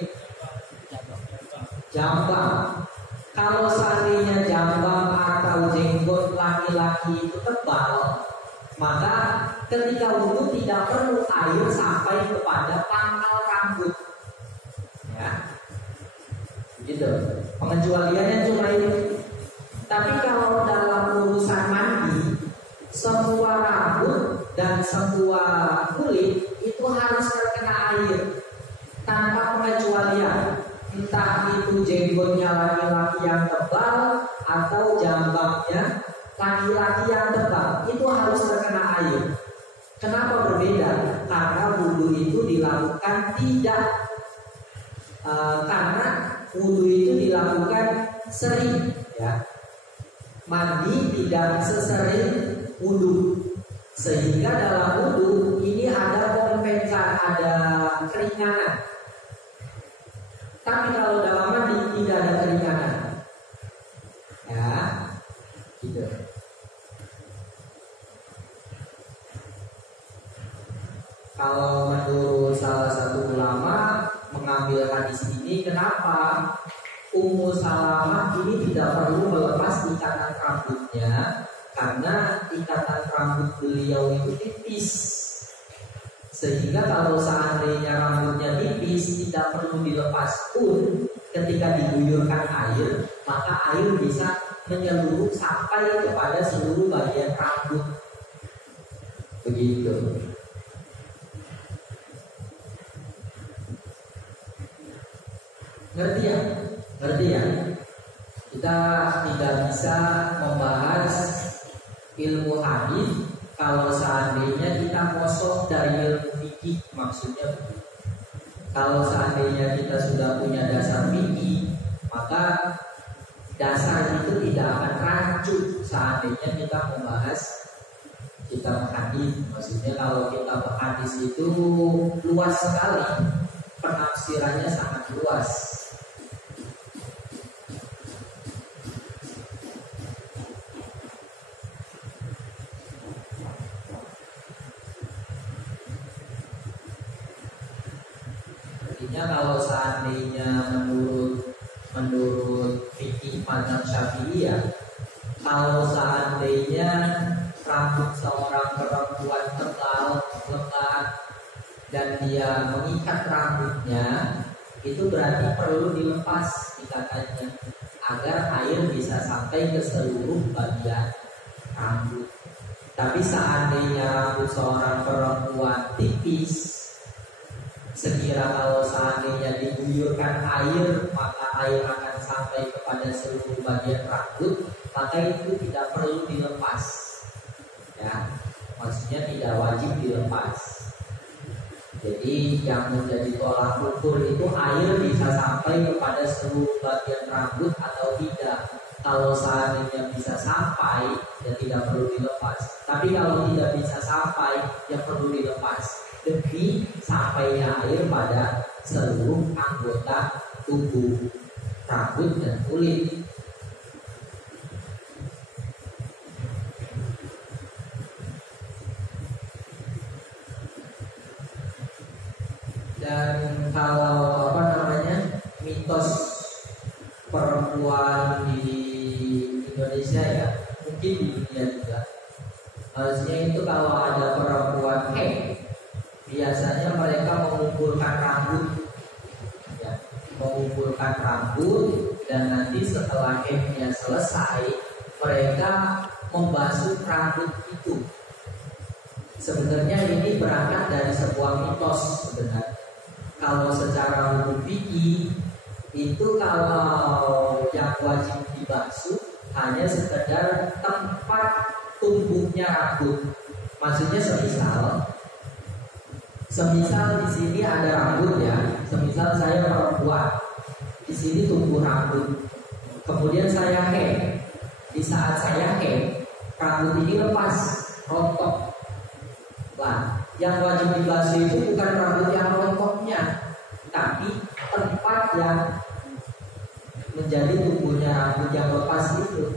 jambang. Kalau seandainya jambang atau jenggot laki-laki itu tebal, maka ketika wudhu tidak perlu air sampai kepada pangkal rambut. Ya, gitu. Pengecualiannya cuma itu. Tapi kalau dalam urusan mandi, semua rambut dan semua kulit itu harus terkena air tanpa pengecualian. Entah itu jenggotnya laki-laki yang tebal atau jambangnya laki-laki yang tebal, itu harus terkena air. Kenapa berbeda? Karena wudhu itu dilakukan karena wudhu itu dilakukan sering, ya. Mandi tidak sesering wudhu, sehingga dalam wudhu ini ada kompensasi, ada keringanan. Tapi kalau dalam mandi tidak ada keringanan, ya, gitu. Kalau menurut salah satu ulama mengambil hadis ini, kenapa Ummu Salamah ini tidak perlu melepas ikatan rambutnya, karena ikatan rambut beliau itu tipis, sehingga kalau seandainya rambutnya tipis tidak perlu dilepas pun ketika diguyurkan air, maka air bisa menyeluruh sampai kepada seluruh bagian rambut. Begitu. Ngerti ya? Ngerti ya? Kita tidak bisa membahas ilmu hadis kalau seandainya kita kosong dari ilmu fikih, maksudnya begitu. Kalau seandainya kita sudah punya dasar fikih, maka dasar itu tidak akan rancut seandainya kita membahas kitab hadis. Maksudnya kalau kitab hadis itu luas sekali, penafsirannya sangat luas. Kalau seandainya menurut fikih mazhab Syafi'iyah, kalau seandainya rambut seorang perempuan tebal, lebat, dan dia mengikat rambutnya, itu berarti perlu dilepas ikatannya agar air bisa sampai ke seluruh bagian rambut. Tapi seandainya rambut seorang perempuan tipis, sekira kalau seandainya diguyurkan air, maka air akan sampai kepada seluruh bagian rambut, maka itu tidak perlu dilepas. Ya, maksudnya tidak wajib dilepas. Jadi yang menjadi tolak ukur itu air bisa sampai kepada seluruh bagian rambut atau tidak. Kalau seandainya bisa sampai, ya tidak perlu dilepas. Tapi kalau tidak bisa sampai, ya perlu dilepas demi sampainya air pada seluruh anggota tubuh, rambut dan kulit. Dan kalau mitos perempuan di Indonesia, ya mungkin di dunia juga, harusnya itu kalau ada perempuan biasanya mereka mengumpulkan rambut, ya, mengumpulkan rambut, dan nanti setelah haidnya selesai mereka membasuh rambut itu. Sebenarnya ini berangkat dari sebuah mitos sebenarnya. Kalau secara hukum fikih itu kalau yang wajib dibasuh hanya sekedar tempat tumbuhnya rambut. Maksudnya semisal Semisal di sini ada rambut ya, semisal saya perempuan, di sini tumbuh rambut, kemudian saya hair. Di saat saya hair, rambut ini lepas, rontok. Nah, yang wajib dibasuh itu bukan rambut yang rontoknya, tapi tempat yang menjadi tumbuhnya rambut yang lepas itu.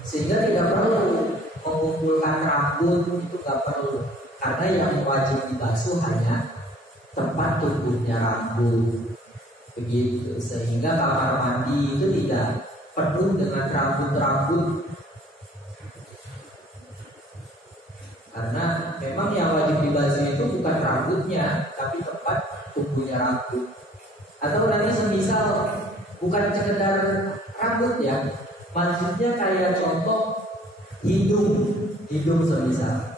Sehingga tidak perlu mengumpulkan rambut, itu nggak perlu. Karena yang wajib dibasuh hanya tempat tumbuhnya rambut. Begitu. Sehingga kamar mandi itu tidak penuh dengan rambut-rambut. Karena memang yang wajib dibasuh itu bukan rambutnya, tapi tempat tumbuhnya rambut. Atau nanti semisal bukan sekedar rambut ya, maksudnya kayak contoh hidung semisal.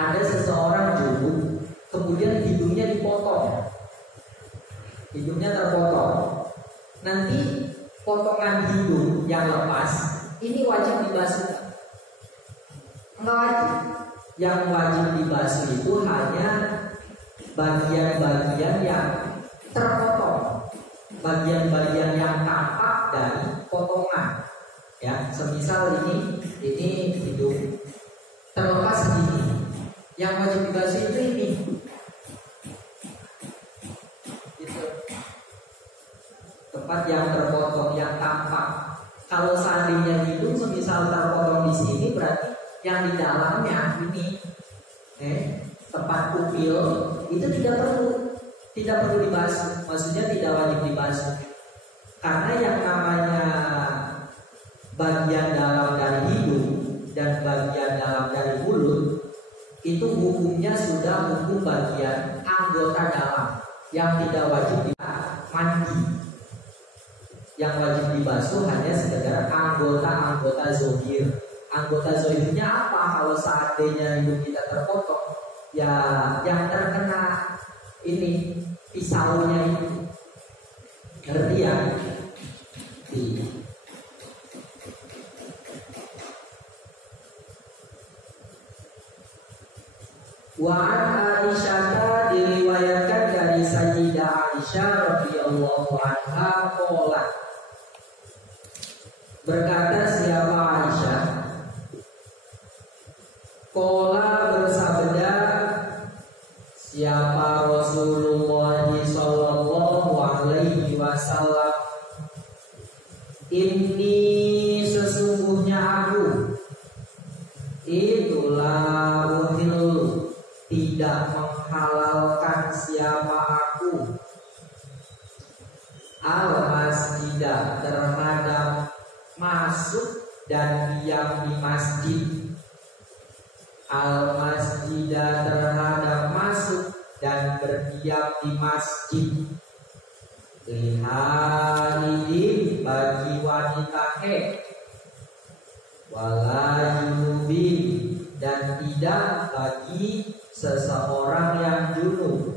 Ada seseorang junub, kemudian hidungnya dipotong, hidungnya terpotong. Nanti potongan hidung yang lepas ini wajib dibasuh? Enggak wajib. Yang wajib dibasuh itu hanya bagian-bagian yang terpotong, bagian-bagian yang tampak dari potongan. Ya, semisal ini hidung terlepas ini. Yang wajib dibasuh itu ini. Gitu. Tempat yang terpotong, yang tampak. Kalau seandainya hidung semisal terpotong di sini, berarti yang di dalamnya ini, tempat pupil itu tidak perlu dibasuh. Maksudnya tidak wajib dibasuh. Karena yang namanya bagian dalam dari hidung dan bagian dalam dari mulut itu hukumnya sudah hukum bagian anggota dalam yang tidak wajib mandi. Yang wajib dibasuh hanya sekedar anggota-anggota zohir. Anggota zohirnya apa? Kalau seandainya hidung kita terpotong, ya yang terkena ini pisaunya itu, ngerti ya? Wa'an Aisyah diriwayatkan dari Sayyidah Aisyah radhiyallahu anha qalat, berkata siapa Aisyah, qala bersabda siapa Rasulullah sallallahu alaihi wasallam, inni sesungguhnya aku itulah uhillu tidak menghalalkan siapa aku al-masjidah terhadap masuk dan diam di masjid, al-masjidah terhadap masuk dan berdiam di masjid, lihaidin bagi wanita haid, wala junubin dan tidak bagi seseorang yang junub.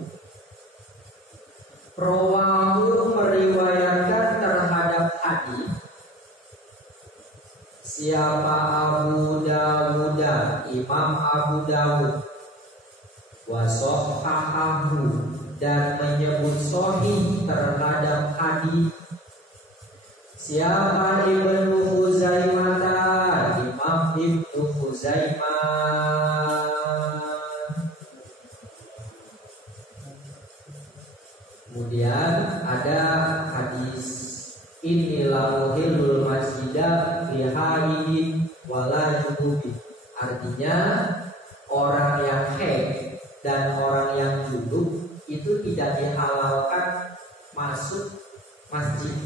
Rawahu meriwayatkan terhadap hadis siapa Abu Dawud, Imam Abu Dawud, wa sahhahahu dan menyebut sahih terhadap hadis siapa Ibnu Khuzaimah, Imam Ibnu Khuzaimah. Kemudian ada hadis inilah muhillul masjidah fi haidin wala junubi. Artinya orang yang haid dan orang yang junub itu tidak dihalalkan masuk masjid.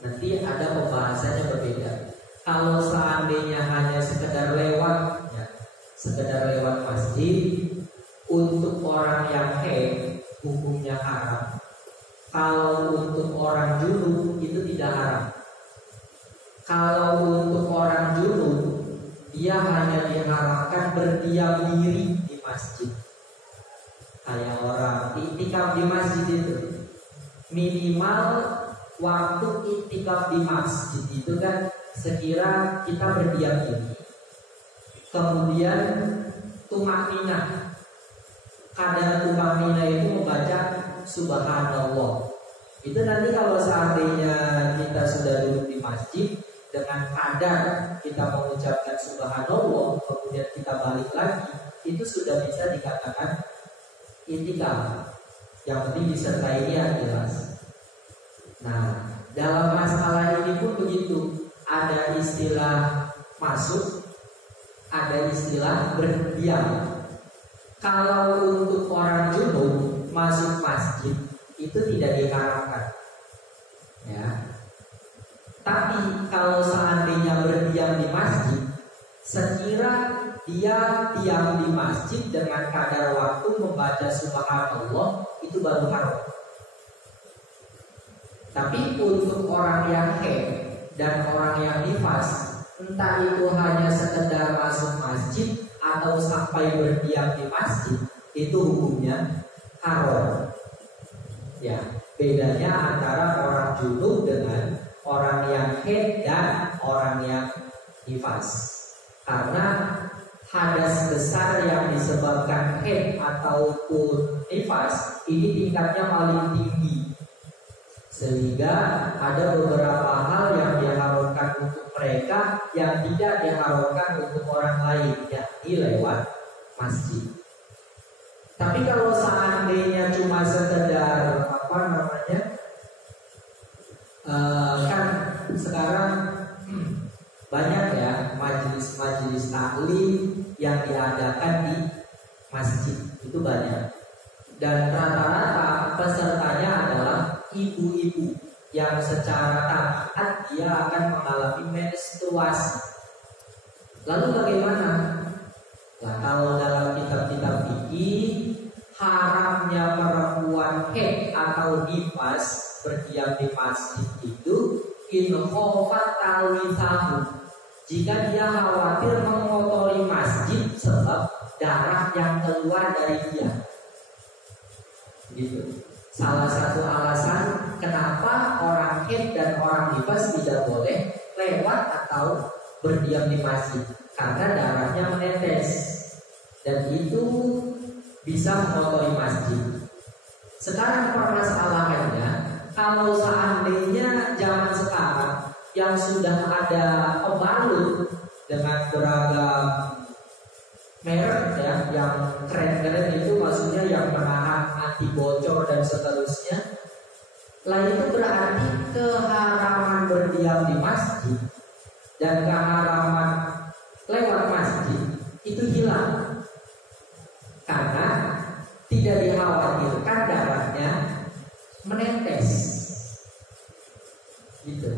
Nanti ada pembahasannya berbeda. Kalau seandainya hanya sekedar lewat, ya, sekedar lewat masjid, untuk orang yang haid hukumnya haram. Kalau untuk orang junub itu tidak haram. Kalau untuk orang junub dia hanya diharamkan berdiam diri di masjid. Kayak orang iktikaf di masjid itu minimal waktu iktikaf di masjid itu kan sekira kita berdiam diri. Kemudian tumakninah. kadar tuma'nina itu membaca subhanallah. Itu nanti kalau seandainya kita sudah duduk di masjid dengan kadar kita mengucapkan subhanallah, kemudian kita balik lagi, itu sudah bisa dikatakan i'tikaf. Yang penting disertai niat jelas. Nah, dalam masalah ini pun begitu. Ada istilah masuk, ada istilah berdiam. Kalau untuk orang junub masuk masjid itu tidak diharamkan, ya. Tapi kalau seandainya berdiam di masjid, sekira dia diam di masjid dengan kadar waktu membaca subhanallah, itu baru haram. Tapi untuk orang yang haid dan orang yang nifas, entah itu hanya sekedar masuk masjid atau sampai berdiam di masjid, itu hukumnya haram. Ya, bedanya antara orang junub dengan orang yang haid dan orang yang nifas. Karena hadas besar yang disebabkan haid ataupun nifas ini tingkatnya paling tinggi, sehingga ada beberapa hal yang diharamkan untuk mereka yang tidak diharamkan untuk orang lain, yakni lewat masjid. Tapi kalau seandainya cuma sekedar kan sekarang banyak ya majelis-majelis taklim yang diadakan di masjid, itu banyak. Dan rata-rata pesertanya adalah ibu-ibu yang secara tabiat dia akan mengalami menstruasi. Lalu bagaimana? Nah, kalau dalam kitab-kitab fikih, haramnya perempuan haid atau nifas berdiam di masjid itu in khofat talwisahu, jika dia khawatir mengotori masjid sebab darah yang keluar dari dia. Gitu. Salah satu alasan kenapa orang haid dan orang nifas tidak boleh lewat atau berdiam di masjid, karena darahnya menetes dan itu bisa mengotori masjid. Sekarang permasalahannya, kalau seandainya zaman sekarang yang sudah ada pembalut dengan beragam merek ya, yang keren-keren itu maksudnya yang menahan anti bocor dan seterusnya, lah itu berarti keharaman berdiam di masjid dan keharaman lewat masjid itu hilang, karena tidak dikhawatirkan darahnya menetes, gitu.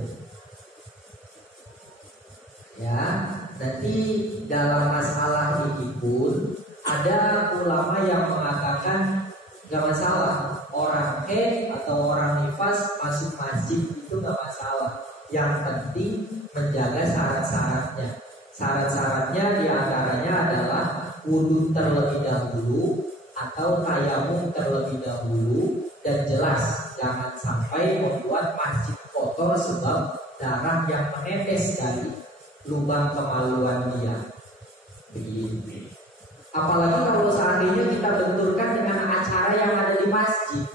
Ya, nanti dalam masalah ini pun ada ulama yang mengatakan gak masalah orang haid atau orang nifas masuk masjid, itu gak masalah. Yang penting menjaga syarat-syaratnya. Syarat-syaratnya diantaranya adalah wudu terlebih dahulu atau tayamum terlebih dahulu, dan jelas jangan sampai membuat masjid kotor sebab darah yang menetes dari lubang kemaluan dia. Begitu. Apalagi kalau seandainya kita benturkan dengan acara yang ada di masjid,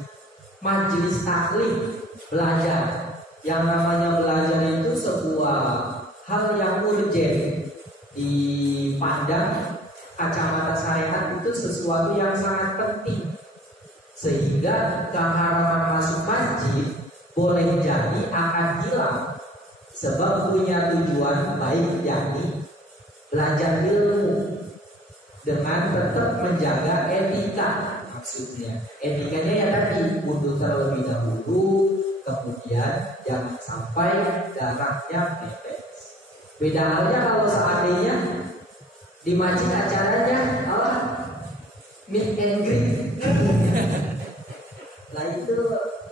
majelis taklim, belajar. Yang namanya belajar itu sebuah hal yang urgen dipandang kacamata syariat, itu sesuatu yang sangat penting, sehingga keharaman masuk masjid boleh jadi akan hilang sebab punya tujuan baik, yakni belajar ilmu dengan tetap menjaga etika. Maksudnya etikanya ya tadi, wudu terlebih dahulu, kemudian jangan sampai darahnya menetes. Beda halnya kalau seandainya di masjid acaranya meet and greet, lah itu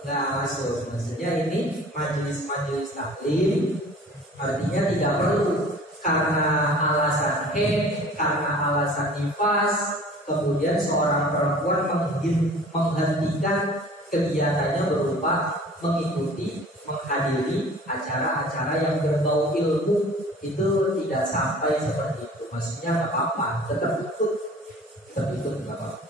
nggak masuk. Maksudnya ini majelis-majelis taklim, artinya tidak perlu karena alasan haid, karena alasan nifas, kemudian seorang perempuan menghentikan kegiatannya berupa mengikuti, menghadiri acara-acara yang berbau ilmu, itu tidak sampai seperti itu. Maksudnya nggak apa-apa, tetap ikut nggak apa-apa.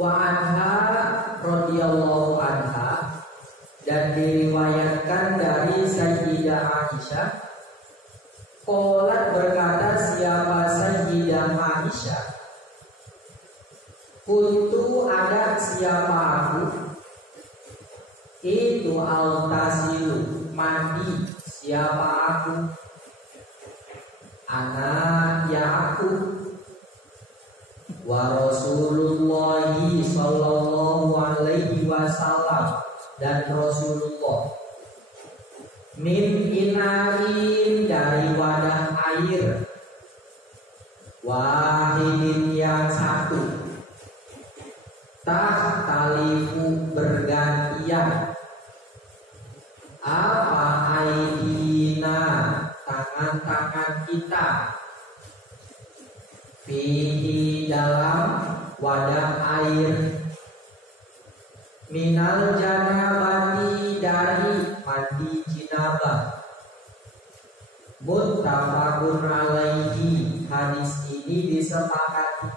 Wa anha radhiyallahu anha, dan diriwayatkan dari Sayyidah Aisyah, qalat berkata siapa Sayyidah Aisyah, kuntu ada siapa aku, itu altasilu mandi siapa aku, anak ya aku, wa Rasulullahi sallallahu alaihi wasallam, dan Rasulullah, min inain dari wadah air, wahidin yang satu, tahtalifu bergantian, apa aidina tangan-tangan kita, fihi dalam wadah air, minal janabati dari mandi jinabah, muttafaqun alaihi, hadis ini disepakati,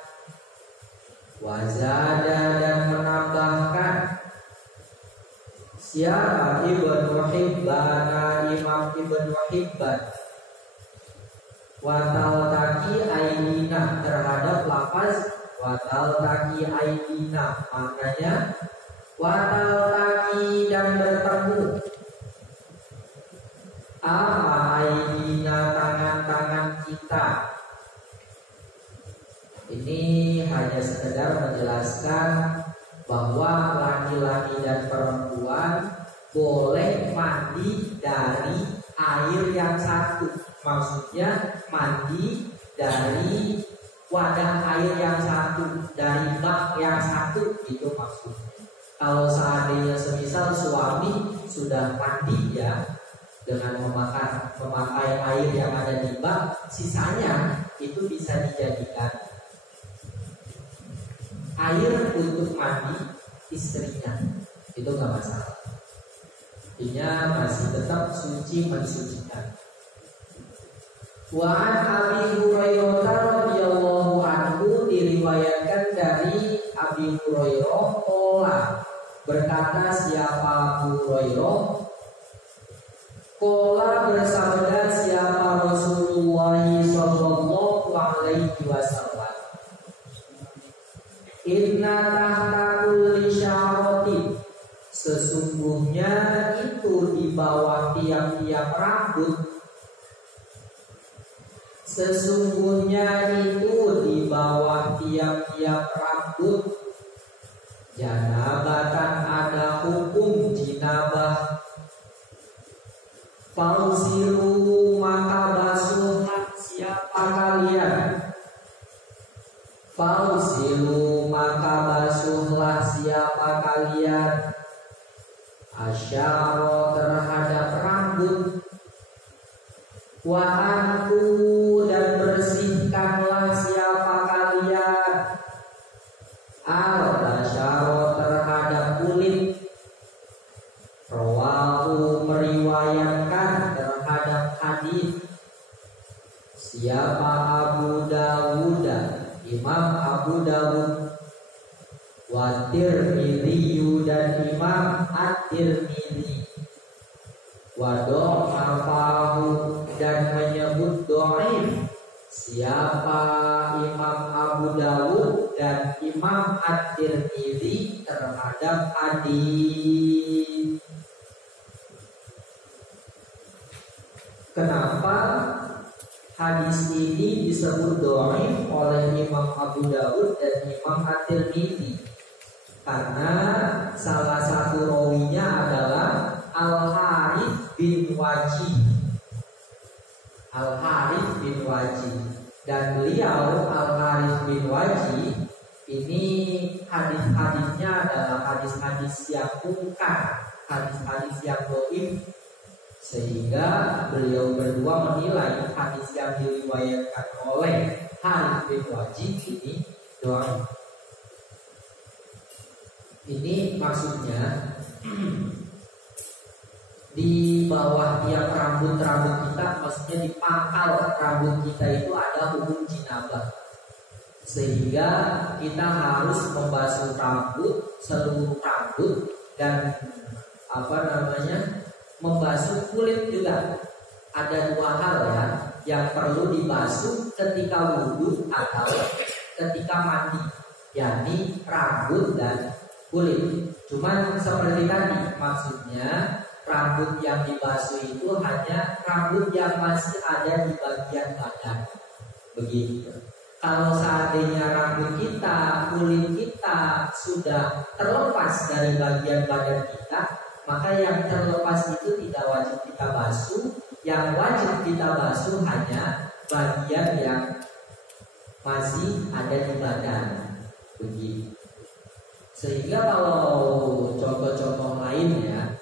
wazada dan menambahkan siapa Ibnu Hibban, Imam Ibnu Hibban, watal taki aidina terhadap lafaz watal taki aidina, maknanya watal taki dan bertemu, apa aidina tangan-tangan kita. Ini hanya sekedar menjelaskan bahwa laki-laki dan perempuan boleh mandi dari air yang satu. Maksudnya mandi dari wadah air yang satu, dari bak yang satu, itu maksudnya. Kalau seandainya semisal suami sudah mandi ya dengan memakai air yang ada di bak, sisanya itu bisa dijadikan air untuk mandi istrinya, itu gak masalah. Artinya masih tetap suci mensucikan. Wa an Abi Hurairah radhiyallahu anhu, diriwayatkan dari Abi Hurairah qala, berkata siapa Abu Hurairah, qala bersabda siapa Rasulullah sallallahu alaihi wasallam, inna tahta kulli sya'ratin, sesungguhnya itu di bawah tiap-tiap rambut, sesungguhnya itu di bawah tiap-tiap rambut, janabatan ada hukum jinabah, fauzilu maka basuhlah siapa kalian, fauzilu maka basuhlah siapa kalian, asyara terhadap rambut, wa anku dan bersihkanlah siapa kalian, al-basyara terhadap kulit, rawahu meriwayatkan terhadap hadis siapa Abu Dawud, Imam Abu Dawud, wa Tirmidzi dan Imam At-Tirmidzi, wa dhafahu dan menyebut dhaif siapa Imam Abu Dawud dan Imam At-Tirmidzi terhadap hadis. Kenapa hadis ini disebut dhaif oleh Imam Abu Dawud dan Imam At-Tirmidzi? Karena salah satu rawinya adalah Al-Harits bin Wajih. Al-Harits bin Wajih, dan beliau Al-Harits bin Wajih ini hadis-hadisnya adalah hadis-hadis yang munkar, hadis-hadis yang dhaif, sehingga beliau berdua menilai hadis yang diriwayatkan oleh Harits bin Wajih ini dhaif. Ini maksudnya di bawah tiap rambut-rambut kita, maksudnya di pangkal rambut kita itu ada hukum jinabah. Sehingga kita harus membasuh rambut, seluruh rambut, dan membasuh kulit juga. Ada dua hal ya yang perlu dibasuh ketika wudhu atau ketika mandi, yakni rambut dan kulit. Cuman seperti tadi, maksudnya rambut yang dibasuh itu hanya rambut yang masih ada di bagian badan. Begitu. Kalau seandainya rambut kita, kulit kita sudah terlepas dari bagian badan kita, maka yang terlepas itu tidak wajib kita basuh. Yang wajib kita basuh hanya bagian yang masih ada di badan. Begitu. Sehingga kalau contoh-contoh lainnya,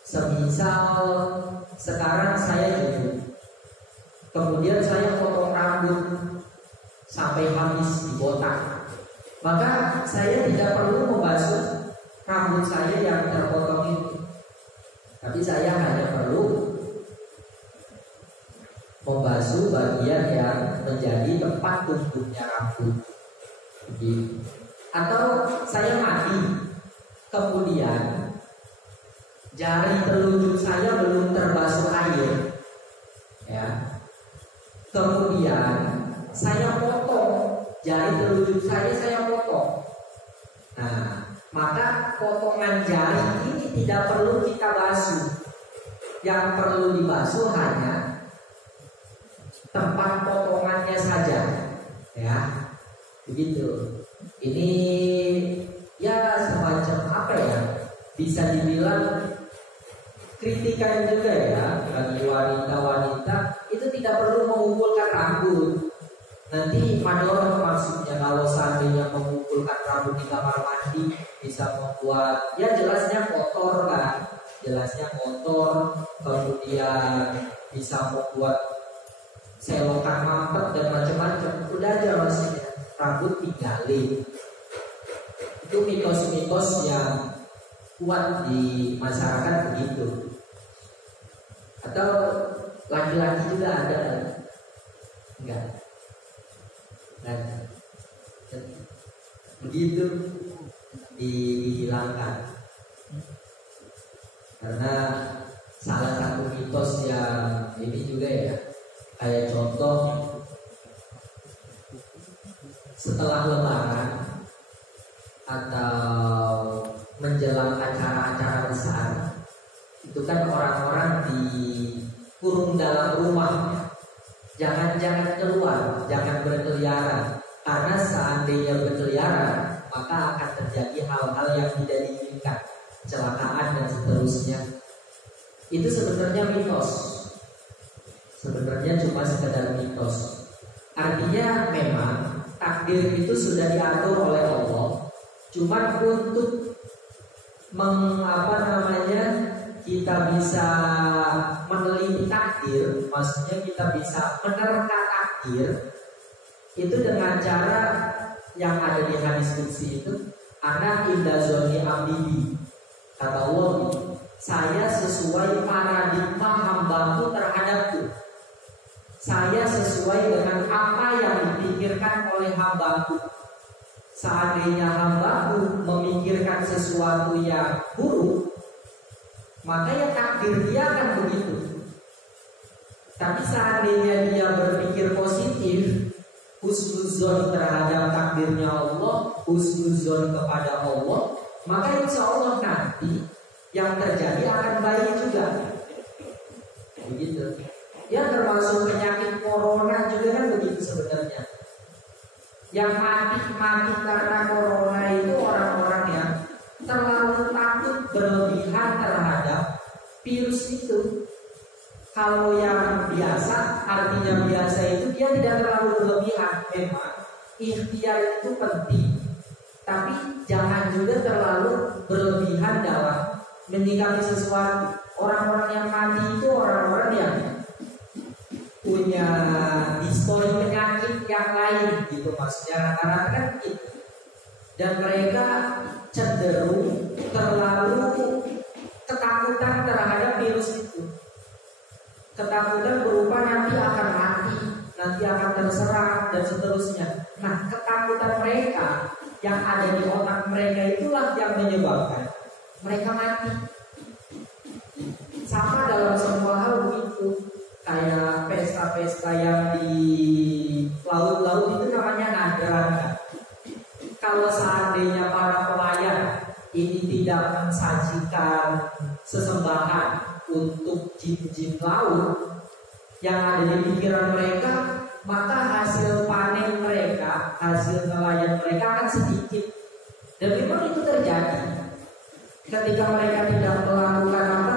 semisal sekarang saya jujur, kemudian saya potong rambut sampai habis dibotak, maka saya tidak perlu membasuh rambut saya yang terpotong itu, tapi saya hanya perlu membasuh bagian yang menjadi tempat tumbuhnya rambut. Begitu. Atau saya mandi, kemudian jari telunjuk saya belum terbasuh air, ya. Kemudian saya potong jari telunjuk saya potong. Nah, maka potongan jari ini tidak perlu kita basuh. Yang perlu dibasuh hanya tempat potongannya saja, ya. Begitu. Ini ya semacam bisa dibilang kritikan juga ya bagi wanita-wanita itu tidak perlu mengumpulkan rambut. Nanti madorot maksudnya kalau seandainya mengumpulkan rambut di kamar mandi bisa membuat ya jelasnya kotor kan, kemudian bisa membuat selokan mampet dan macam-macam. Udah aja maksudnya rambut tinggalin. Itu mitos-mitos yang kuat di masyarakat begitu. Atau laki-laki juga ada kan? Enggak. Begitu dihilangkan. Karena salah satu mitos yang ini juga ya, kayak contoh setelah lebaran atau menjelang acara-acara besar, itu kan orang-orang dikurung dalam rumah. Jangan keluar, jangan berkeliaran. Karena seandainya berkeliaran, maka akan terjadi hal-hal yang tidak diinginkan, kecelakaan dan seterusnya. Itu sebenarnya mitos. Sebenarnya cuma sekedar mitos. Artinya memang takdir itu sudah diatur oleh Allah. Cuma untuk kita bisa meneliti takdir, maksudnya kita bisa menerka takdir itu dengan cara yang ada di hadis qudsi itu, ana inda zonni abdi, kata Allah, saya sesuai paradigma hambaku terhadapku. Saya sesuai dengan apa yang dipikirkan oleh hambaku. Seandainya hambaku memikirkan sesuatu yang buruk, maka ya takdir dia akan begitu. Tapi seandainya dia berpikir positif, husnuzon terhadap takdirnya Allah, husnuzon kepada Allah, maka insya Allah nanti yang terjadi akan baik juga. Begitu. Ya termasuk penyakit corona juga kan begitu sebenarnya. Yang mati karena corona itu orang-orang yang terlalu takut berlebihan terhadap virus itu. Kalau yang biasa, artinya biasa itu dia tidak terlalu berlebihan. Memang ikhtiar itu penting, tapi jangan juga terlalu berlebihan dalam menyikapi sesuatu. Orang-orang yang mati itu orang-orang yang punya histori penyakit yang lain gitu, maksudnya rata-rata kan gitu. Dan mereka cenderung terlalu ketakutan terhadap virus itu. Ketakutan berupa nanti akan mati, nanti akan terserang dan seterusnya. Nah, ketakutan mereka, yang ada di otak mereka itulah yang menyebabkan mereka mati. Sama dalam semua hal begitu. Kayak pesta-pesta yang di laut-laut itu namanya nadran kan? Kalau seandainya para pelayan ini tidak mensajikan sesembahan untuk jin-jin laut yang ada di pikiran mereka, maka hasil panen mereka, hasil nelayan mereka akan sedikit. Dan memang itu terjadi ketika mereka tidak melakukan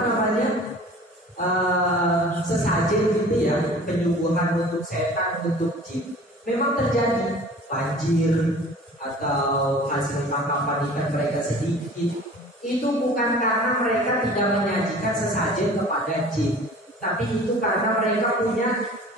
sesajen gitu ya, penyembuhan untuk setan, untuk jin. Memang terjadi banjir atau hasil tangkapan ikan mereka sedikit. Itu bukan karena mereka tidak menyajikan sesajen kepada jin, tapi itu karena mereka punya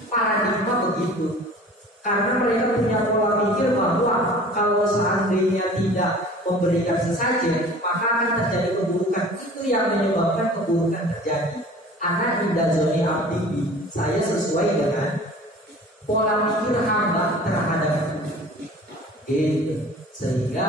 paradigma begitu. Karena mereka punya pola pikir bahwa kalau seandainya tidak memberikan sesajen, maka akan terjadi keburukan. Itu yang menyebabkan keburukan terjadi. Anak indah zoni abdi, saya sesuai dengan pola pikir hamba terhadap gitu. Sehingga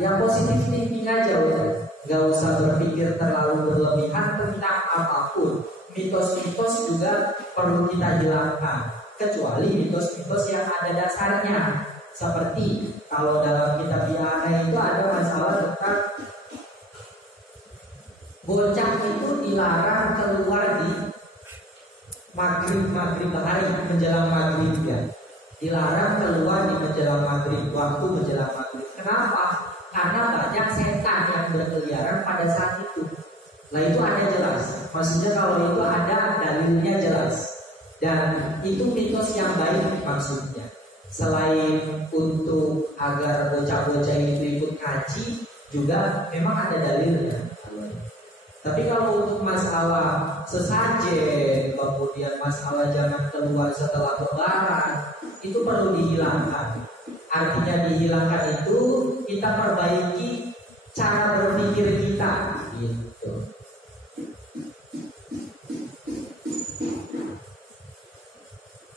yang positif thinking aja udah, gak usah berpikir terlalu berlebihan tentang apapun. Mitos-mitos juga perlu kita hilangkan, kecuali mitos-mitos yang ada dasarnya. Seperti kalau dalam kitab Bihana itu ada masalah tentang bocah itu dilarang keluar di maghrib hari menjelang maghrib ya. Dilarang keluar di menjelang maghrib, waktu menjelang maghrib. Kenapa? Karena banyak setan yang berkeliaran pada saat itu. Nah itu ada jelas. Maksudnya kalau itu ada dalilnya jelas. Dan itu mitos yang baik maksudnya. Selain untuk agar bocah-bocah itu ikut kaji, juga memang ada dalilnya. Tapi kalau untuk masalah sesajen, kemudian masalah jangan keluar setelah lebaran, itu perlu dihilangkan. Artinya dihilangkan itu kita perbaiki cara berpikir kita, gitu.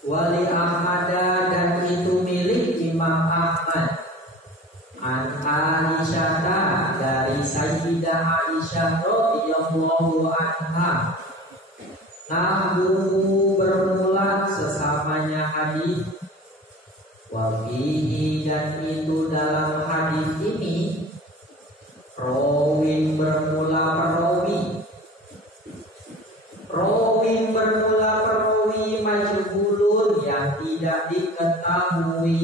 Wali Ahmad, dan itu milik Imam Ahmad. An Aisyah, dari Sayyidah Aisyah radhiyallahu anha. Nahwu bermula sesamanya hadis. Wafihi, dan itu dalam hadis ini rawin bermula perawi. Rawin bermula perawi majhulun, yang tidak diketahui.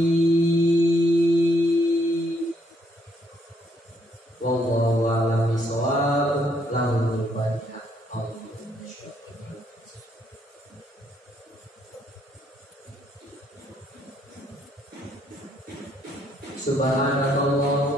Wallahu a'lam bishawab. Lahul fatiha. Subhanallah.